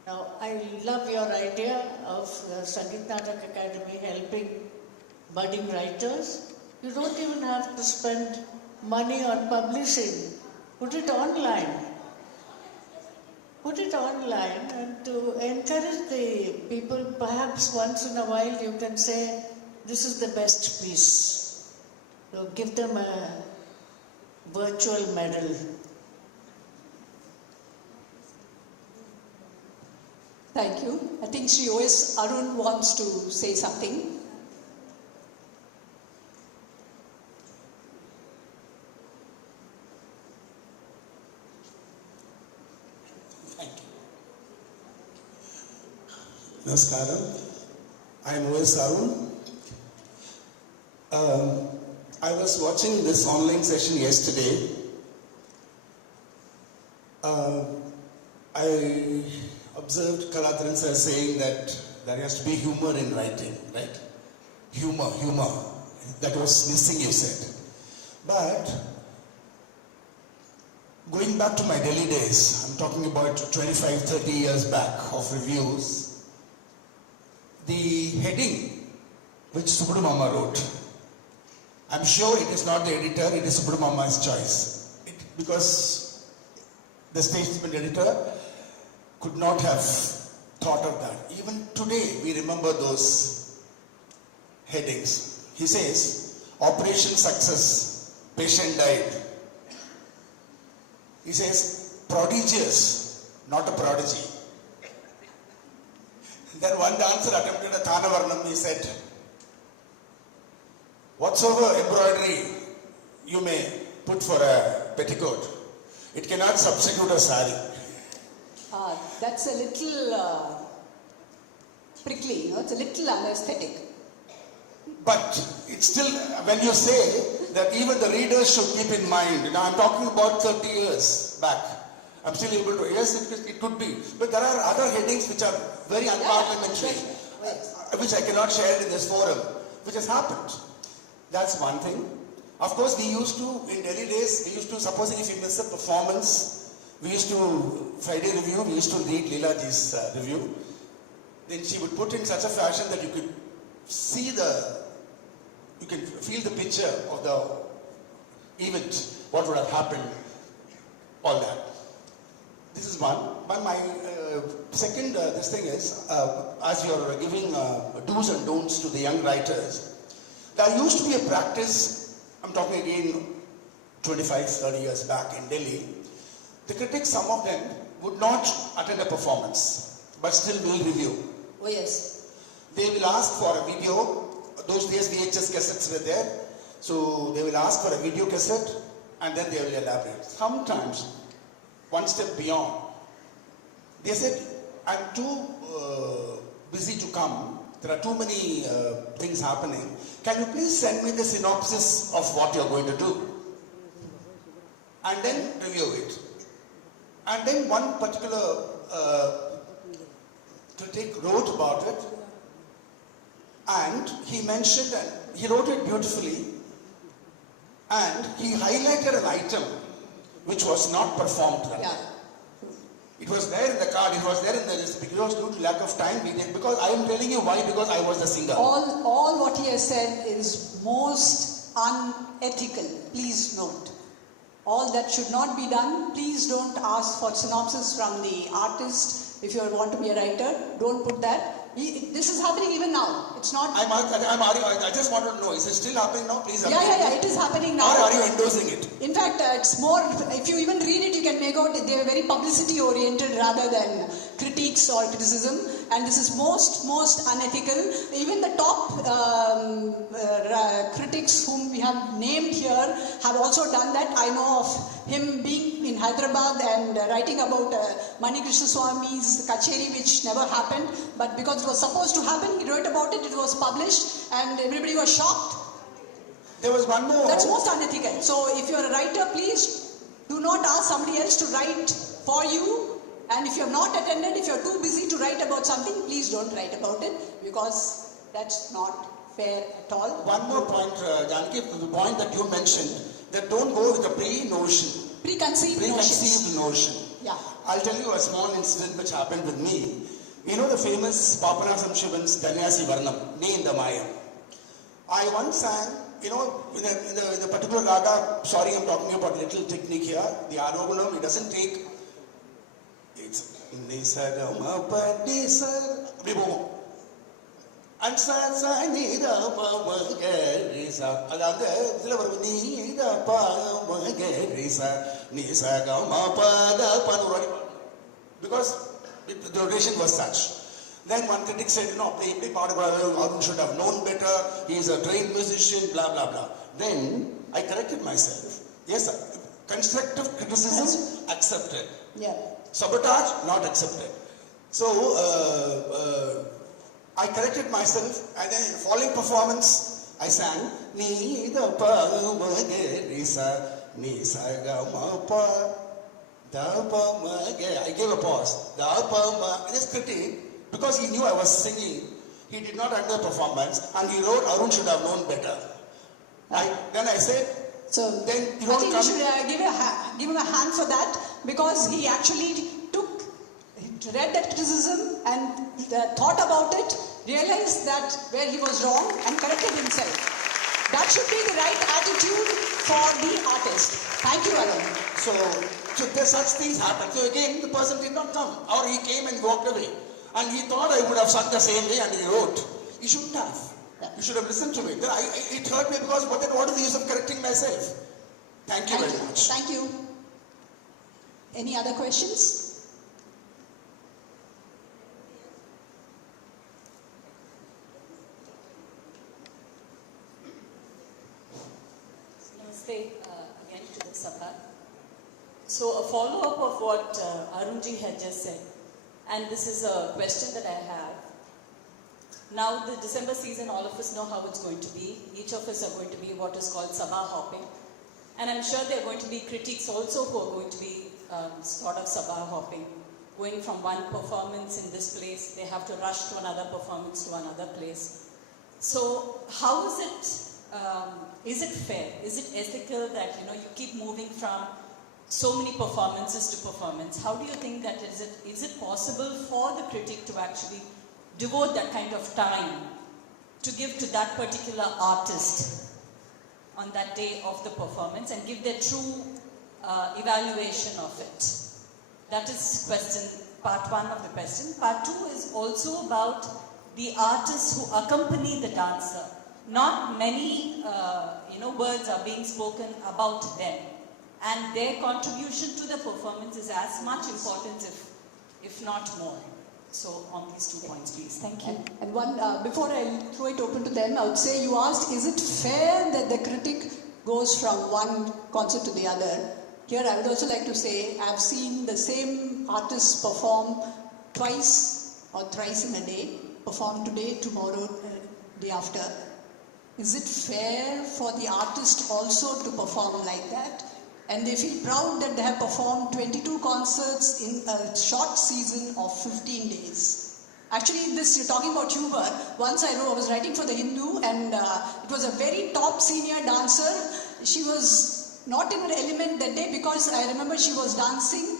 Now, I love your idea of Sangeet Natak Akademi helping budding writers. You don't even have to spend money on publishing. Put it online. Put it online, and to encourage the people, perhaps once in a while you can say, this is the best piece. So give them a virtual medal. Thank you. I think Sri O.S. Arun wants to say something. Namaskaram. I am O.S. Arun. I was watching this online session yesterday. I observed Kaladran sir saying that there has to be humor in writing, right? Humor. That was missing, you said. But going back to my Delhi days, I'm talking about 25, 30 years back of reviews, the heading which Subramama Mama wrote, I'm sure it is not the editor, it is Subramama Mama's choice. Because the statement editor could not have thought of that. Even today, we remember those headings. He says, Operation Success, patient died. He says, prodigious, not a prodigy. Then one dancer attempted a Thana Varnam. He said, whatsoever embroidery you may put for a petticoat, it cannot substitute a sari. That's a little prickly, it's a little anesthetic. But it's still, when you say that even the readers should keep in mind, I'm talking about 30 years back. I'm still able to, yes, it could be. But there are other headings which are very unparliamentary, which I cannot share in this forum, which has happened. That's one thing. Of course, we used to, in Delhi days, we used to, supposing if you miss a performance, we used to, Friday review, we used to read Leelaji's review. Then she would put in such a fashion that you could see you can feel the picture of the event, what would have happened, all that. This is one. But my second, this thing is, as you're giving do's and don'ts to the young writers, there used to be a practice, I'm talking again 25, 30 years back in Delhi. The critics, some of them, would not attend a performance, but still will review. Oh yes. They will ask for a video. Those days VHS cassettes were there. So they will ask for a video cassette and then they will elaborate. Sometimes, one step beyond, they said, I'm too busy to come. There are too many things happening. Can you please send me the synopsis of what you're going to do? And then review it. And then one particular critic wrote about it. And he mentioned, and he wrote it beautifully, and he highlighted an item which was not performed well. Yeah. It was there in the card, it was there in the list, because due to lack of time we did, because I am telling you why, because I was the singer. All what he has said is most unethical, please note. All that should not be done. Please don't ask for synopsis from the artist. If you want to be a writer, don't put that. This is happening even now. It's not. I just want to know, is it still happening now? Please. Yeah, it is happening now. Or are you endorsing it? In fact, it's more, if you even read it, you can make out they are very publicity oriented rather than critiques or criticism. And this is most unethical. Even the top critics whom we have named here have also done that. I know of him being in Hyderabad and writing about Mani Krishna Swami's Kacheri, which never happened. But because it was supposed to happen, he wrote about it, it was published, and everybody was shocked. There was one more. That's most unethical. So if you're a writer, please do not ask somebody else to write for you. And if you're not attended, if you're too busy to write about something, please don't write about it, because that's not fair at all. One more point, Janaki, the point that you mentioned, that don't go with a preconceived notion. Yeah. I'll tell you a small incident which happened with me. You know the famous Papanasam Shivan's Danyasi Varnam, Ne Indamayam. I once sang, in the particular raga, sorry I'm talking about little technique here, the Aroganam, it doesn't take, it's Nisagama Padisa, and Sasa Nida Pamagarisa, Alanga, Nida Pamagarisa, Nisagama Pada Panurani, because the rotation was such. Then one critic said, Arun should have known better, he is a trained musician, blah, blah, blah. Then I corrected myself. Yes, constructive criticism accepted. Yeah. Sabotage not accepted. So I corrected myself, and then in the following performance I sang Ni da pa ma ge ri sa ni sa ga ma pa da pa ma ge. I gave a pause. Da pa ma. This critic, because he knew I was singing, he did not under performance, and he wrote Arun should have known better. Then I said, so then you I don't think come. you should give him a hand for that, because he actually read that criticism and thought about it, realized that where he was wrong and corrected himself. That should be the right attitude for the artist. Thank you, Alan. So such things happen. So again, the person did not come, or he came and walked away. and he thought I would have sung the same way and he wrote. He shouldn't have. You should have listened to it. Then it hurt me because what is the use of correcting myself? Thank you very much. Thank you. Any other questions? Namaste again to the Sabha. So a follow-up of what Arunji had just said, and this is a question that I have. Now the December season, all of us know how it's going to be. Each of us are going to be what is called Sabha hopping. And I'm sure there are going to be critics also who are going to be sort of Sabha hopping. Going from one performance in this place, they have to rush to another performance to another place. So how is it fair? Is it ethical that you keep moving from so many performances to performance? How do you think that is it possible for the critic to actually devote that kind of time to give to that particular artist on that day of the performance and give their true evaluation of it? That is part one of the question. Part two is also about the artists who accompany the dancer. Not many words are being spoken about them, and their contribution to the performance is as much important, if not more. So on these 2 points, please. Thank you. And one, before I throw it open to them, I would say you asked, is it fair that the critic goes from one concert to the other? Here I would also like to say, I've seen the same artists perform twice or thrice in a day, perform today, tomorrow, day after. Is it fair for the artist also to perform like that? And they feel proud that they have performed 22 concerts in a short season of 15 days. Actually, you're talking about humor. Once I was writing for the Hindu, and it was a very top senior dancer. She was not in her element that day because I remember she was dancing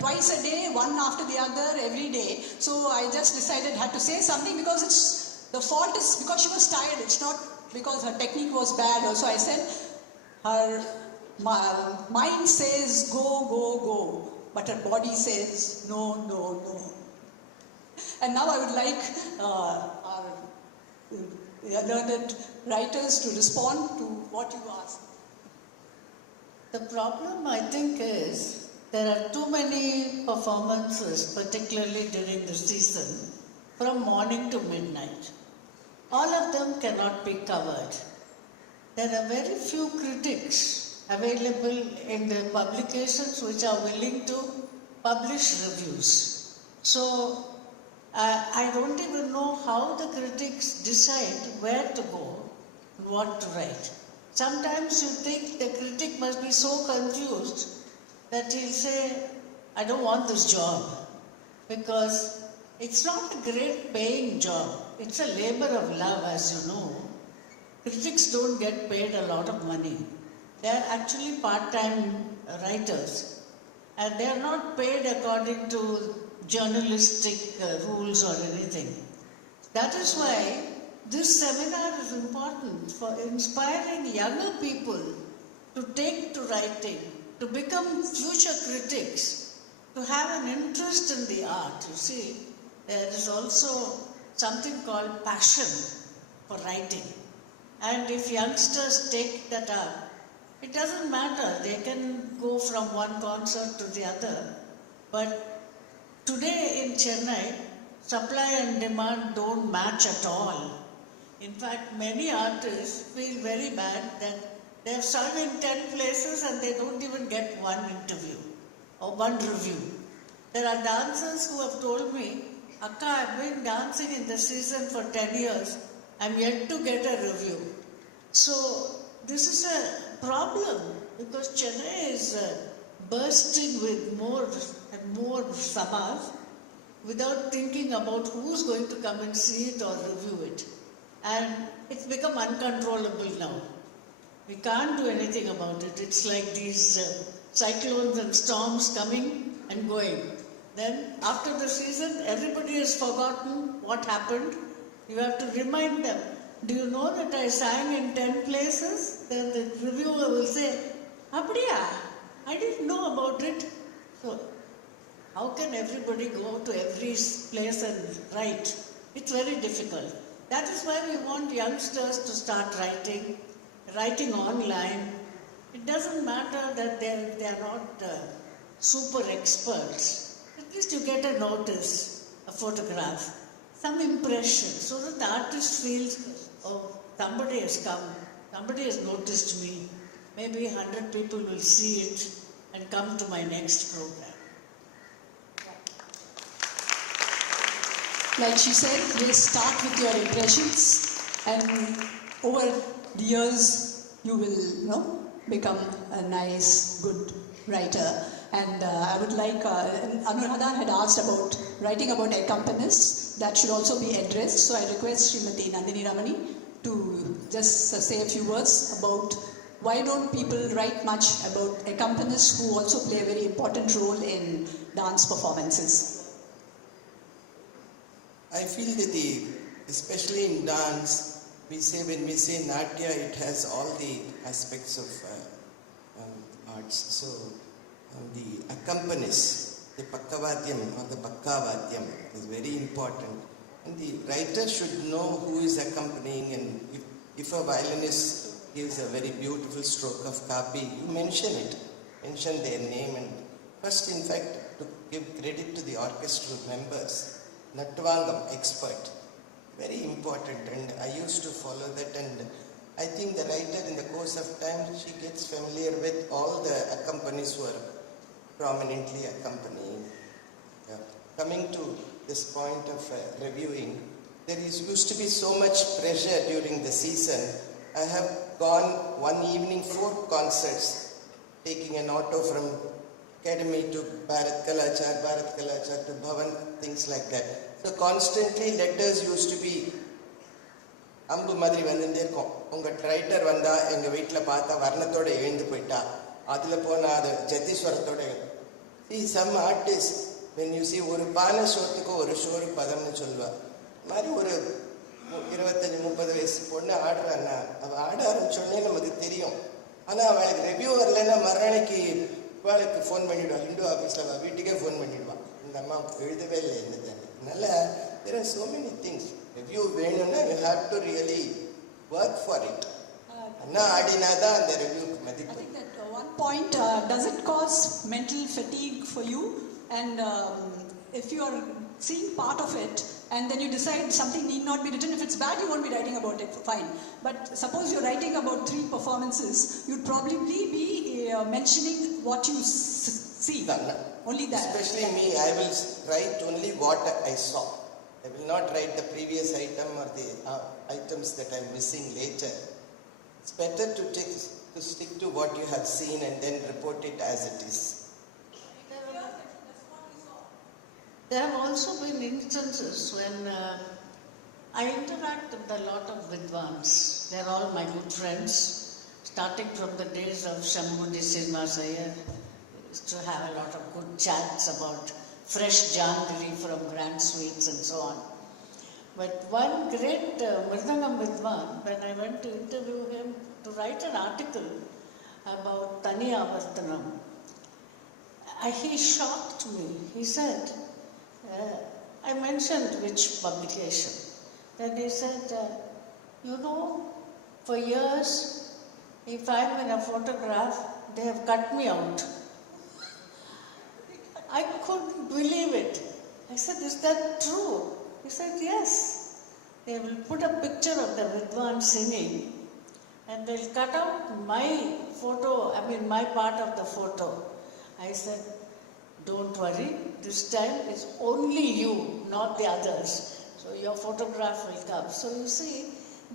twice a day, one after the other, every day. So I just decided I had to say something because the fault is because she was tired. It's not because her technique was bad. Also, I said her mind says go, go, go, but her body says no, no, no. And now I would like our learned writers to respond to what you asked. The problem, I think, is there are too many performances, particularly during the season, from morning to midnight. All of them cannot be covered. There are very few critics available in the publications which are willing to publish reviews. So I don't even know how the critics decide where to go and what to write. Sometimes you think the critic must be so confused that he'll say, I don't want this job, because it's not a great paying job. It's a labor of love, as you know. Critics don't get paid a lot of money. They're actually part-time writers, and they're not paid according to journalistic rules or anything. That is why this seminar is important for inspiring younger people to take to writing, to become future critics, to have an interest in the art. You see, there is also something called passion for writing. And if youngsters take that up, it doesn't matter, they can go from one concert to the other. But today in Chennai, supply and demand don't match at all. In fact, many artists feel very bad that they have sung in 10 places and they don't even get one interview or one review. There are dancers who have told me, Akka, I've been dancing in the season for 10 years. I'm yet to get a review. So this is a problem because Chennai is bursting with more and more sabhas without thinking about who's going to come and see it or review it. And it's become uncontrollable now. We can't do anything about it. It's like these cyclones and storms coming and going. Then after the season, everybody has forgotten what happened. You have to remind them. Do you know that I sang in 10 places? Then the reviewer will say, Abdiya, I didn't know about it. So How can everybody go to every place and write? It's very difficult. That is why we want youngsters to start writing online. It doesn't matter that they are not super experts. At least you get a notice, a photograph, some impression, so that the artist feels, oh, somebody has come, somebody has noticed me. Maybe 100 people will see it and come to my next program. Like she said, you start with your impressions, and over the years you will, become a nice, good writer. And I would like, Anuradha had asked about writing about accompanists. That should also be addressed. So I request Srimati Nandini Ramani to just say a few words about why don't people write much about accompanists who also play a very important role in dance performances. I feel that especially in dance, when we say Natya, it has all the aspects of arts. So the accompanists, the Pakkavadyam or the Pakkavadyam is very important. And the writer should know who is accompanying, and if a violinist gives a very beautiful stroke of kapi, you mention it, mention their name, and first in fact to give credit to the orchestral members. Natvangam, expert, very important, and I used to follow that, and I think the writer in the course of time, she gets familiar with all the accompanists who are prominently accompanying. Yeah. Coming to this point of reviewing, there used to be so much pressure during the season. I have gone one evening 4 concerts, taking an auto from Academy to Bharata Kalakshetra to Bhavan, things like that. So constantly letters used to be Ambu Madri vandende irukum. Unga writer vanda enga veetla paatha varnathoda evindu poitta. Adula pona adu jatiswarathoda. See, some artists, when you see oru paana shothukku oru shoru padamnu solluva. Mari oru 25-30 வயசு பொண்ணு ஆடுறான்னா அவ ஆட ஆரம்பிச்சோடனே நமக்கு தெரியும். ஆனா அவளுக்கு review வரலன்னா மறுநாளைக்கு இவாளுக்கு ஃபோன் பண்ணிவிடுவான், ஹிந்து ஆஃபீஸில் வீட்டுக்கே ஃபோன் பண்ணிவிடுவான், இந்த அம்மா எழுதவே இல்லை என்னது. அதனால there are so many things. Review வேணும்னா you have to really work for it. அண்ணா ஆடினாதான் அந்த ரிவ்யூக்கு மதிப்பு. I think that one point, does it cause mental fatigue for you? And if you are seeing part of it and then you decide something need not be written, if it's bad you won't be writing about it, fine. But suppose you're writing about 3 performances, you'd probably be mentioning what you see. Only that. Especially me, I will write only what I saw. I will not write the previous item or the items that I'm missing later. It's better to stick to what you have seen and then report it as it is. There have also been instances when I interact with a lot of Vidwans. They're all my good friends, starting from the days of Shambhuji Srinivasaya. Used to have a lot of good chats about fresh jangri from grand sweets and so on. But one great Mridangam Vidwan, when I went to interview him to write an article about Tani Avartanam, he shocked me. He said, I mentioned which publication. Then he said, for years, if I'm in a photograph, they have cut me out. I couldn't believe it. I said, is that true? He said, yes. They will put a picture of the Vidwan singing and they'll cut out my photo, my part of the photo. I said, don't worry, this time it's only you, not the others. So your photograph will come. So you see,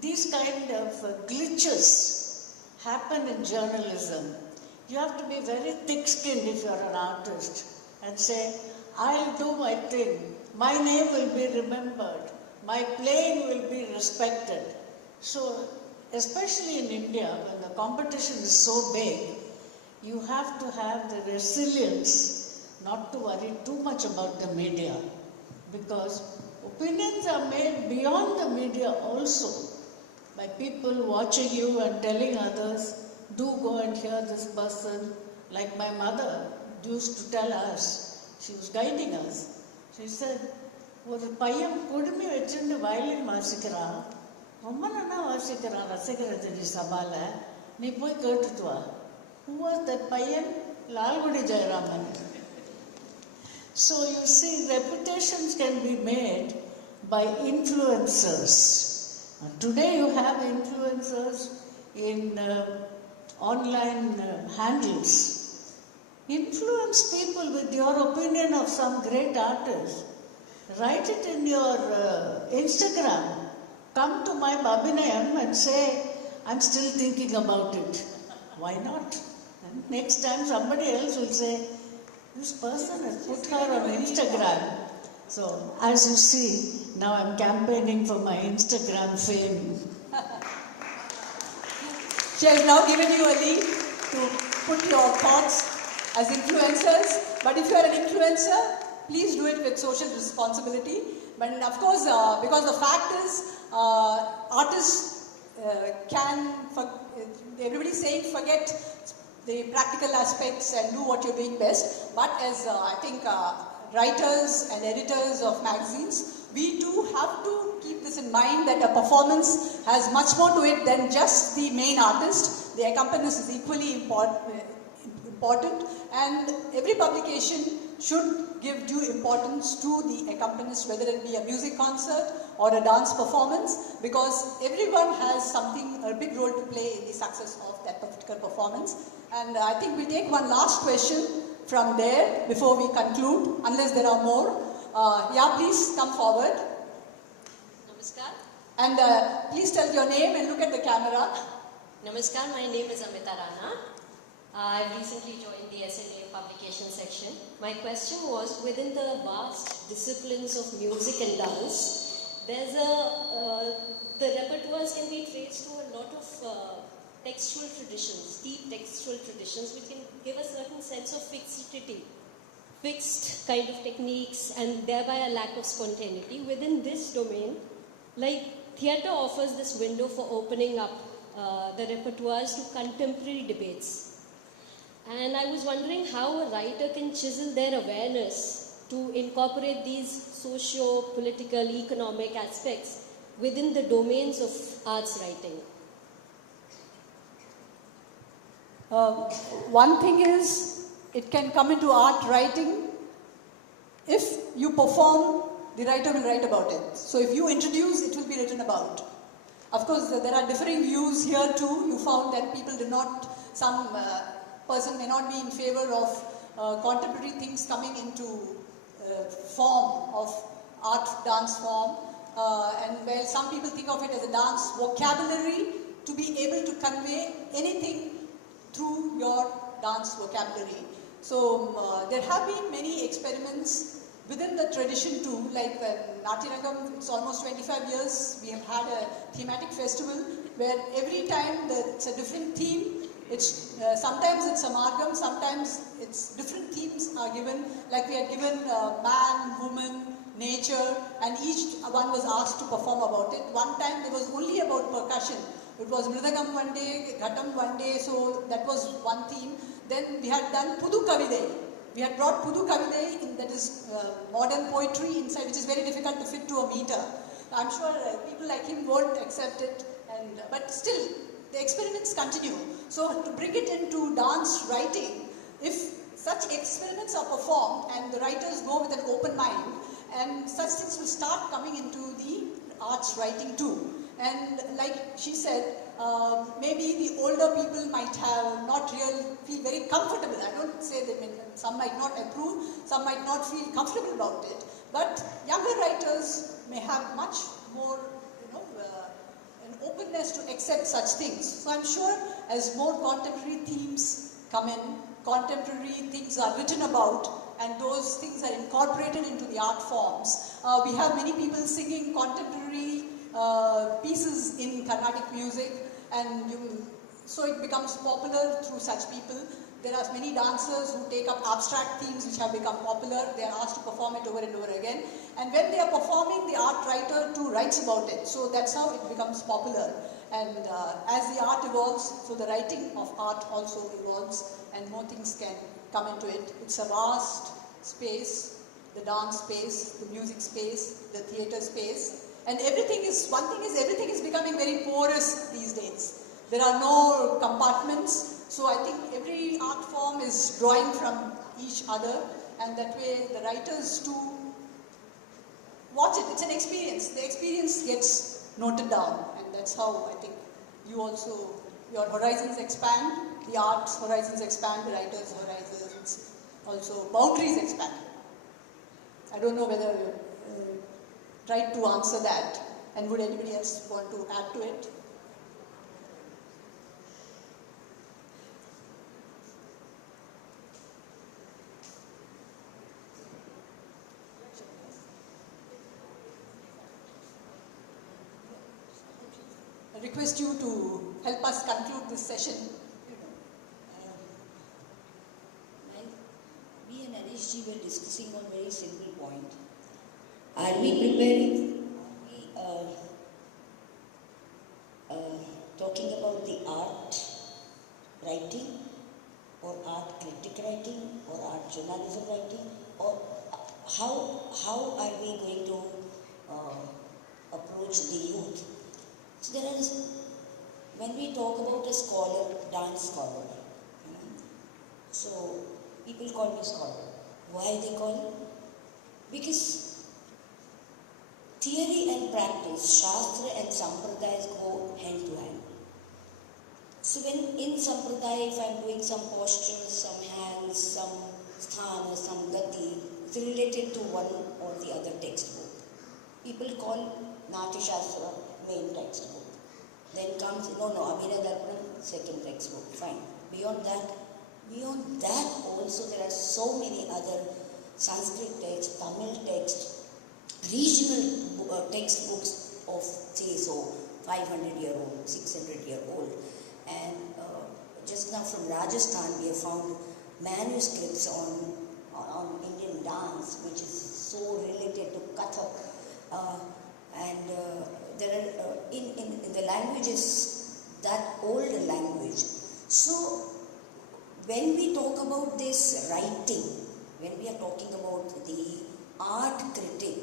these kind of glitches happen in journalism. You have to be very thick-skinned if you're an artist and say, I'll do my thing. My name will be remembered. My playing will be respected. So, especially in India, when the competition is so big, you have to have the resilience not to worry too much about the media, because opinions are made beyond the media also, by people watching you and telling others, do go and hear this person. Like my mother used to tell us, she was guiding us. She said, ஒரு பையன் குடுமி வச்சுட்டு violin வாசிக்கிறான், ரொம்ப நல்லா வாசிக்கிறான் ரசிகரஜி சபால, நீ போய் கேட்டுட்டு வா. Who was that பையன்? Lalgudi Jayaraman. So you see, reputations can be made by influencers. And today you have influencers in online handles. Influence people with your opinion of some great artist. Write it in your Instagram. Come to my Babinayam and say, I'm still thinking about it. Why not? And next time somebody else will say, this person has put her on Instagram. So, as you see, now I'm campaigning for my Instagram fame. She has now given you a lead to put your thoughts as influencers. But if you are an influencer, please do it with social responsibility. But of course, because the fact is, artists everybody is saying forget the practical aspects and do what you're doing best. But as I think writers and editors of magazines, we do have to keep this in mind that a performance has much more to it than just the main artist. The accompanist is equally important, and every publication should give due importance to the accompanist, whether it be a music concert or a dance performance, because everyone has a big role to play in the success of that particular performance. And I think we'll take one last question from there before we conclude, unless there are more. Yeah, please come forward. Namaskar. And please tell your name and look at the camera. Namaskar, my name is Amrit Arangam. I've recently joined the SNA publication section. My question was, within the vast disciplines of music and dance, there's the repertoires can be traced to a lot of textual traditions, deep textual traditions, which can give a certain sense of fixity, fixed kind of techniques, and thereby a lack of spontaneity. Within this domain, like theatre offers this window for opening up the repertoires to contemporary debates. And I was wondering how a writer can chisel their awareness to incorporate these socio-political, economic aspects within the domains of arts writing. One thing is, it can come into art writing. If you perform, the writer will write about it. So if you introduce, it will be written about. Of course, there are differing views here too. You found that people did not, some person may not be in favor of contemporary things coming into form of art dance form. And while some people think of it as a dance vocabulary, to be able to convey anything through your dance vocabulary. So there have been many experiments within the tradition too, like Natirangam, it's almost 25 years, we have had a thematic festival where every time it's a different theme. It's sometimes it's amalgam, sometimes it's different themes are given, like we had given man, woman, nature, and each one was asked to perform about it. One time there was only about percussion. It was Mridangam one day, Ghatam one day, so that was one theme. Then we had done Pudu Kavidai. We had brought Pudu Kavidai, that is modern poetry inside, which is very difficult to fit to a meter. I'm sure people like him won't accept it, but still, the experiments continue. So to bring it into dance writing, if such experiments are performed and the writers go with an open mind, and such things will start coming into the arts writing too. And like she said, maybe the older people might have not feel very comfortable. I don't say that some might not approve, some might not feel comfortable about it. But younger writers may have much more, an openness to accept such things. So I'm sure as more contemporary themes come in, contemporary things are written about, and those things are incorporated into the art forms. We have many people singing contemporary pieces in Carnatic music, and so it becomes popular through such people. There are many dancers who take up abstract themes which have become popular. They are asked to perform it over and over again. And when they are performing, the art writer too writes about it. So that's how it becomes popular. And as the art evolves, so the writing of art also evolves, and more things can come into it. It's a vast space, the dance space, the music space, the theatre space. And everything is becoming very porous these days. There are no compartments, so I think every art form is drawing from each other, and that way the writers too watch it. It's an experience. The experience gets noted down, and that's how I think your horizons expand, the art's horizons expand, the writer's horizons also, boundaries expand. I don't know whether tried to answer that, and would anybody else want to add to it? I request you to help us conclude this session. We and Anishji were discussing on a very simple point. Are we preparing, talking about the art writing, or art critic writing, or art journalism writing, or how are we going to approach the youth? So when we talk about a scholar, dance scholar, so people call me scholar. Why they call me? Because theory and practice, Shastra and Sampradayas go hand to hand. So when in Sampradaya, if I am doing some postures, some hands, some sthana, some gati, it's related to one or the other textbook. People call Natya Shastra main textbook. Then comes, Abhinaya Darpanam, second textbook, fine. Beyond that also there are so many other Sanskrit texts, Tamil texts, regional textbooks of, say, 500-year-old, 600-year-old. And just now from Rajasthan we have found manuscripts on Indian dance, which is so related to Kathak. There are, in the languages, that old language. So, when we talk about this writing, when we are talking about the art critic,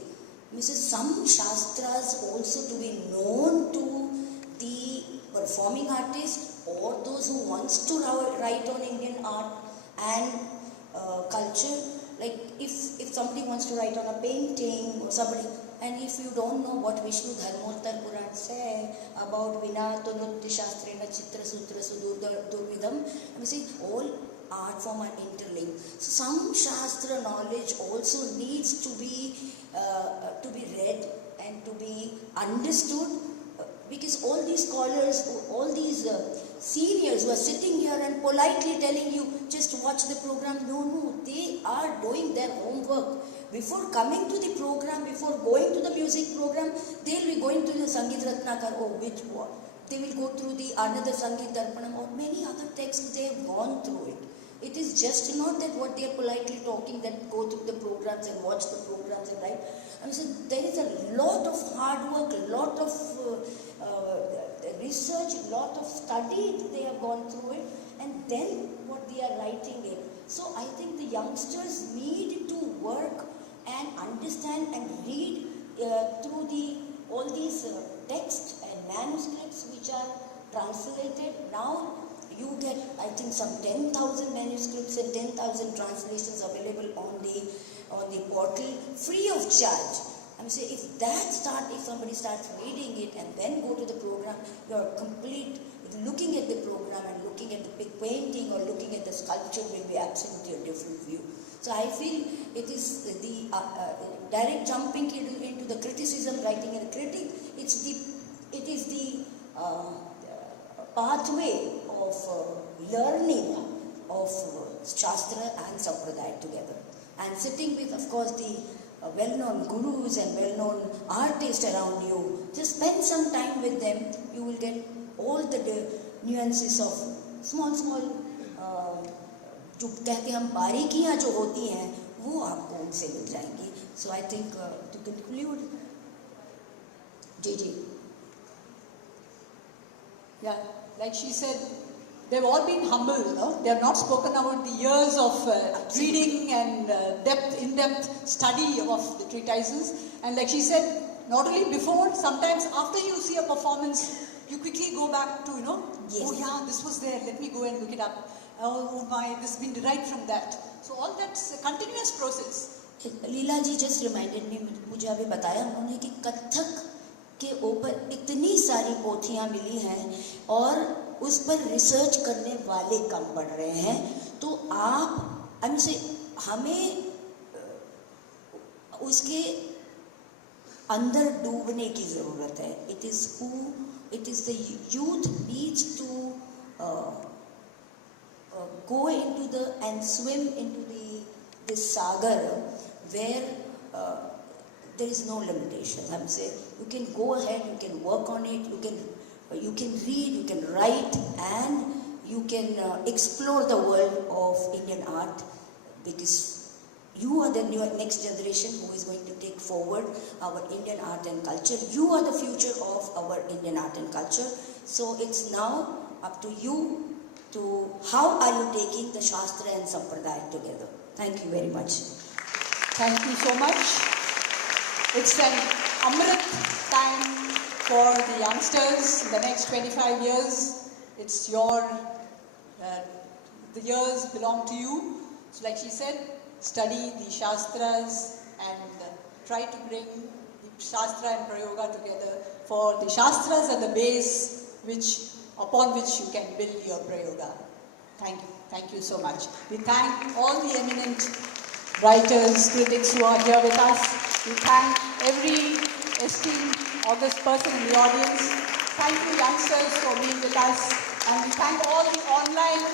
some shastras also to be known to the performing artist or those who wants to write on Indian art and culture. Like if somebody wants to write on a painting or somebody, and if you don't know what Vishnu Dharmottar Puran say about Vinata Nutya Shastrena Chitra Sutra Sudurvidam, I say all art form are interlinked. So some Shastra knowledge also needs to be read and to be understood, because all these scholars, all these seniors who are sitting here and politely telling you just watch the program, no, they are doing their homework. Before coming to the program, before going to the music program, they will be going to the Sangeet Ratnakar, they will go through the another Sangeet Darpanam or many other texts. They have gone through it. It is just not that what they are politely talking, that go through the programs and watch the programs and write. So there is a lot of hard work, a lot of research, a lot of study they have gone through it, and then what they are writing in. So I think the youngsters need to work and understand and read through all these texts and manuscripts which are translated. Now you get, I think, some 10,000 manuscripts and 10,000 translations available on the portal free of charge. I mean, say if somebody starts reading it and then go to the program, you're complete. Looking at the program and looking at the big painting or looking at the sculpture will be absolutely a different view. So I feel it is the direct jumping into the criticism, writing a critic. It is the pathway of learning of Shastra and Sampradaya together. And sitting with, of course, the well-known gurus and well-known artists around you, just spend some time with them. You will get all the nuances of small जो कहते हैं हम बारीकियां जो होती हैं वो आपको उनसे मिल जाएंगी. So I think to conclude, yeah, like she said, they've all been humble, they have not spoken about the years of reading and in-depth study of the treatises. And like she said, not only before, sometimes after you see a performance, you quickly go back to, Yes. oh yeah, this was there, let me go and look it up. Oh my, this has been derived from that. So all that's a continuous process. Leela ji just reminded me, मुझे अभी बताया उन्होंने कि कथक के ऊपर इतनी सारी पोथियां मिली हैं और उस पर रिसर्च करने वाले कम पढ़ रहे हैं, तो आप हमें उसके अंदर डूबने की ज़रूरत है. It is the youth needs to go into and swim into this sagar where there is no limitation. You can go ahead, you can work on it, you can read, you can write, and you can explore the world of Indian art, because you are the next generation who is going to take forward our Indian art and culture. You are the future of our Indian art and culture. So it's now up to you to how are you taking the Shastra and Sampradaya together. Thank you very much. Thank you so much. It's an Amrit time for the youngsters in the next 25 years. It's the years belong to you. So like she said, study the Shastras and try to bring the Shastra and Prayoga together, for the Shastras are the base upon which you can build your Prayoga. Thank you so much. We thank all the eminent writers, critics who are here with us. We thank every esteemed august person in the audience. Thank you youngsters for being with us, and we thank all the online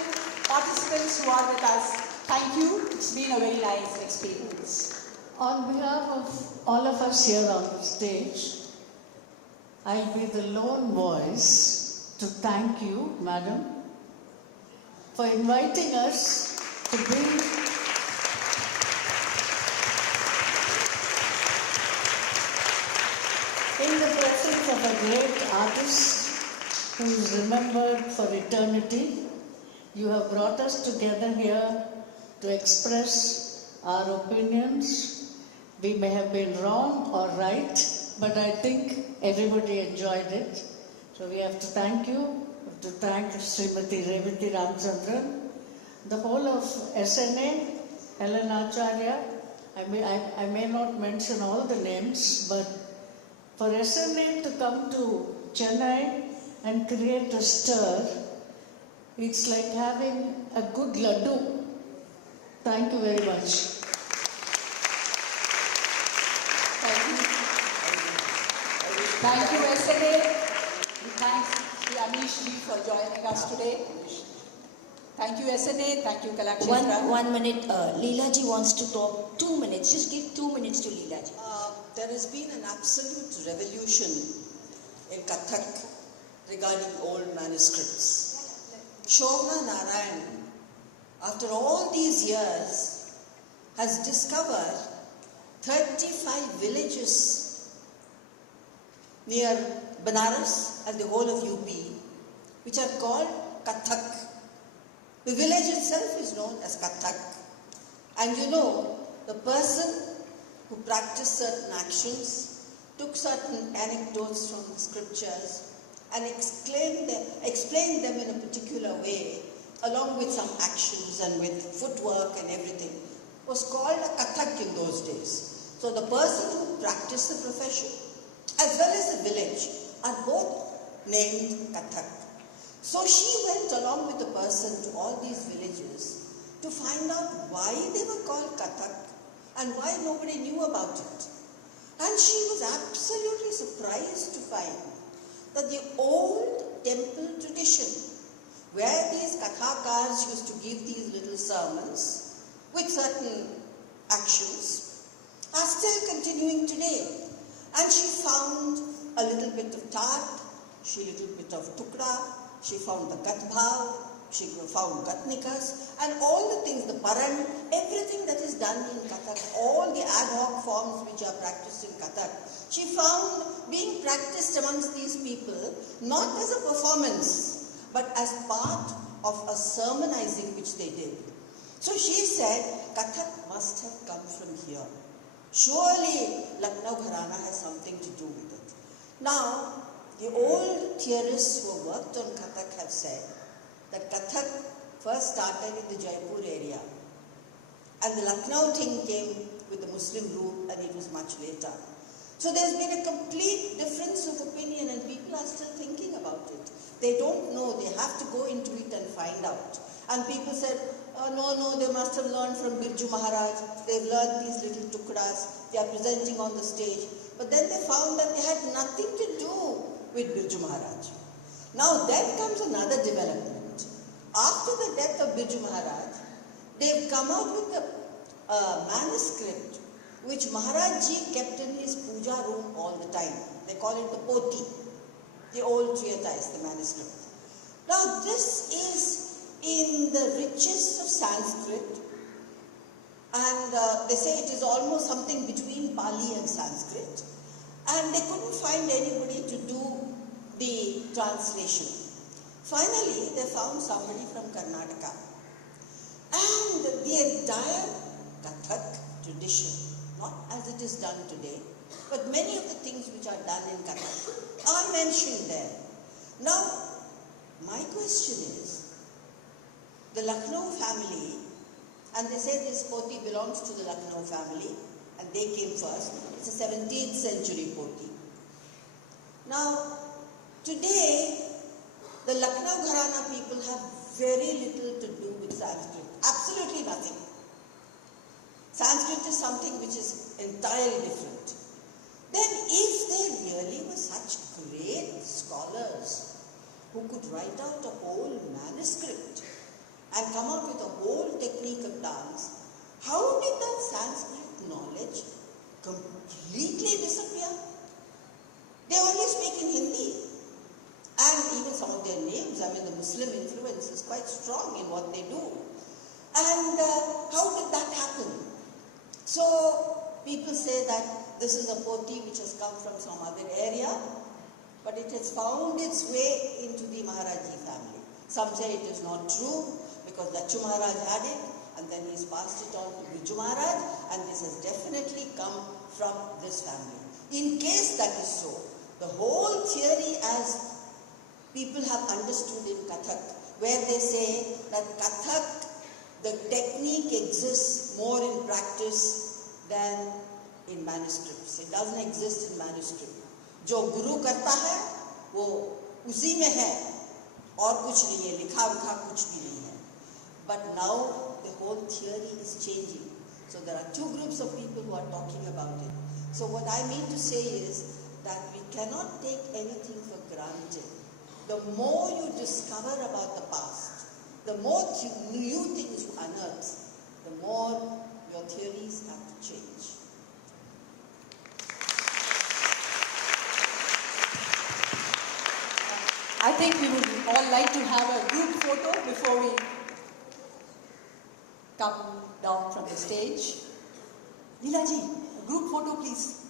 participants who are with us. Thank you. It's been a very nice experience. On behalf of all of us here on the stage, I'll be the lone voice to thank you, Madam, for inviting us to be in the presence of a great artist who is remembered for eternity. You have brought us together here to express our opinions. We may have been wrong or right, but I think everybody enjoyed it. So we have to thank you, we have to thank Srimati Revati Ramchandran, the whole of SNA, Ellen Acharya. I may not mention all the names, but for SNA to come to Chennai and create a stir, it's like having a good laddu. Thank you very much. Thank you, SNA. We thank Anish ji for joining us today. Thank you, SNA. Thank you, Kalakshetra. One minute. Leela ji wants to talk 2 minutes. Just give 2 minutes to Leela ji. There has been an absolute revolution in Kathak regarding old manuscripts. Shobna Narayan, after all these years, has discovered 35 villages near Banaras and the whole of UP, which are called Kathak. The village itself is known as Kathak. And the person who practiced certain actions took certain anecdotes from the scriptures and explained them in a particular way, along with some actions and with footwork and everything, was called a Kathak in those days. So the person who practiced the profession as well as the village are both named Kathak. So she went along with the person to all these villages to find out why they were called Kathak and why nobody knew about it. And she was absolutely surprised to find that the old temple tradition, where these Kathakars used to give these little sermons with certain actions, are still continuing today. And she found a little bit of tat, a little bit of tukra, she found the gatbhav, she found gatnikas, and all the things, the paran, everything that is done in Kathak, all the ad hoc forms which are practiced in Kathak, she found being practiced amongst these people not as a performance, but as part of a sermonizing which they did. So she said, Kathak must have come from here. Surely Lucknow Gharana has something to do with it. Now, the old theorists who worked on Kathak have said that Kathak first started in the Jaipur area, and the Lucknow thing came with the Muslim rule, and it was much later. So there's been a complete difference of opinion, and people are still thinking about it. They don't know, they have to go into it and find out. And people said, oh, no, they must have learned from Birju Maharaj. They've learned these little tukras. They are presenting on the stage. But then they found that they had nothing to do with Birju Maharaj. Now then comes another development. After the death of Birju Maharaj, they've come out with a manuscript which Maharaj Ji kept in his puja room all the time. They call it the poti, the old treatise, the manuscript. Now this is in the richest of Sanskrit, and they say it is almost something between Pali and Sanskrit, and they couldn't find anybody to do the translation. Finally, they found somebody from Karnataka, and the entire Kathak tradition, not as it is done today, but many of the things which are done in Kathak are mentioned there. Now, my question is, the Lucknow family, and they say this poti belongs to the Lucknow family, and they came first. It's a 17th century poti. Now, today, the Lucknow Gharana people have very little to do with Sanskrit. Absolutely nothing. Sanskrit is something which is entirely different. Then if they really were such great scholars who could write out a whole manuscript and come up with a whole technique of dance, how did that Sanskrit knowledge completely disappear? They only speak in Hindi. And even some of their names, I mean the Muslim influence is quite strong in what they do. And how did that happen? So people say that this is a poti which has come from some other area, but it has found its way into the Maharaji family. Some say it is not true because Lachu Maharaj had it and then he's passed it on to Birju Maharaj, and this has definitely come from this family. In case that is so, the whole theory as people have understood in Kathak, where they say that Kathak, the technique exists more in practice than in manuscripts. It doesn't exist in manuscript. जो गुरु करता है वो उसी में है और कुछ नहीं है, लिखा विखा कुछ भी नहीं है. But now the whole theory is changing. So there are two groups of people who are talking about it. So what I mean to say is that we cannot take anything for granted. The more you discover about the past, the more new things you unearth, the more your theories have to change. I think we would all like to have a group photo before we come down from the stage. Leela ji, a group photo please.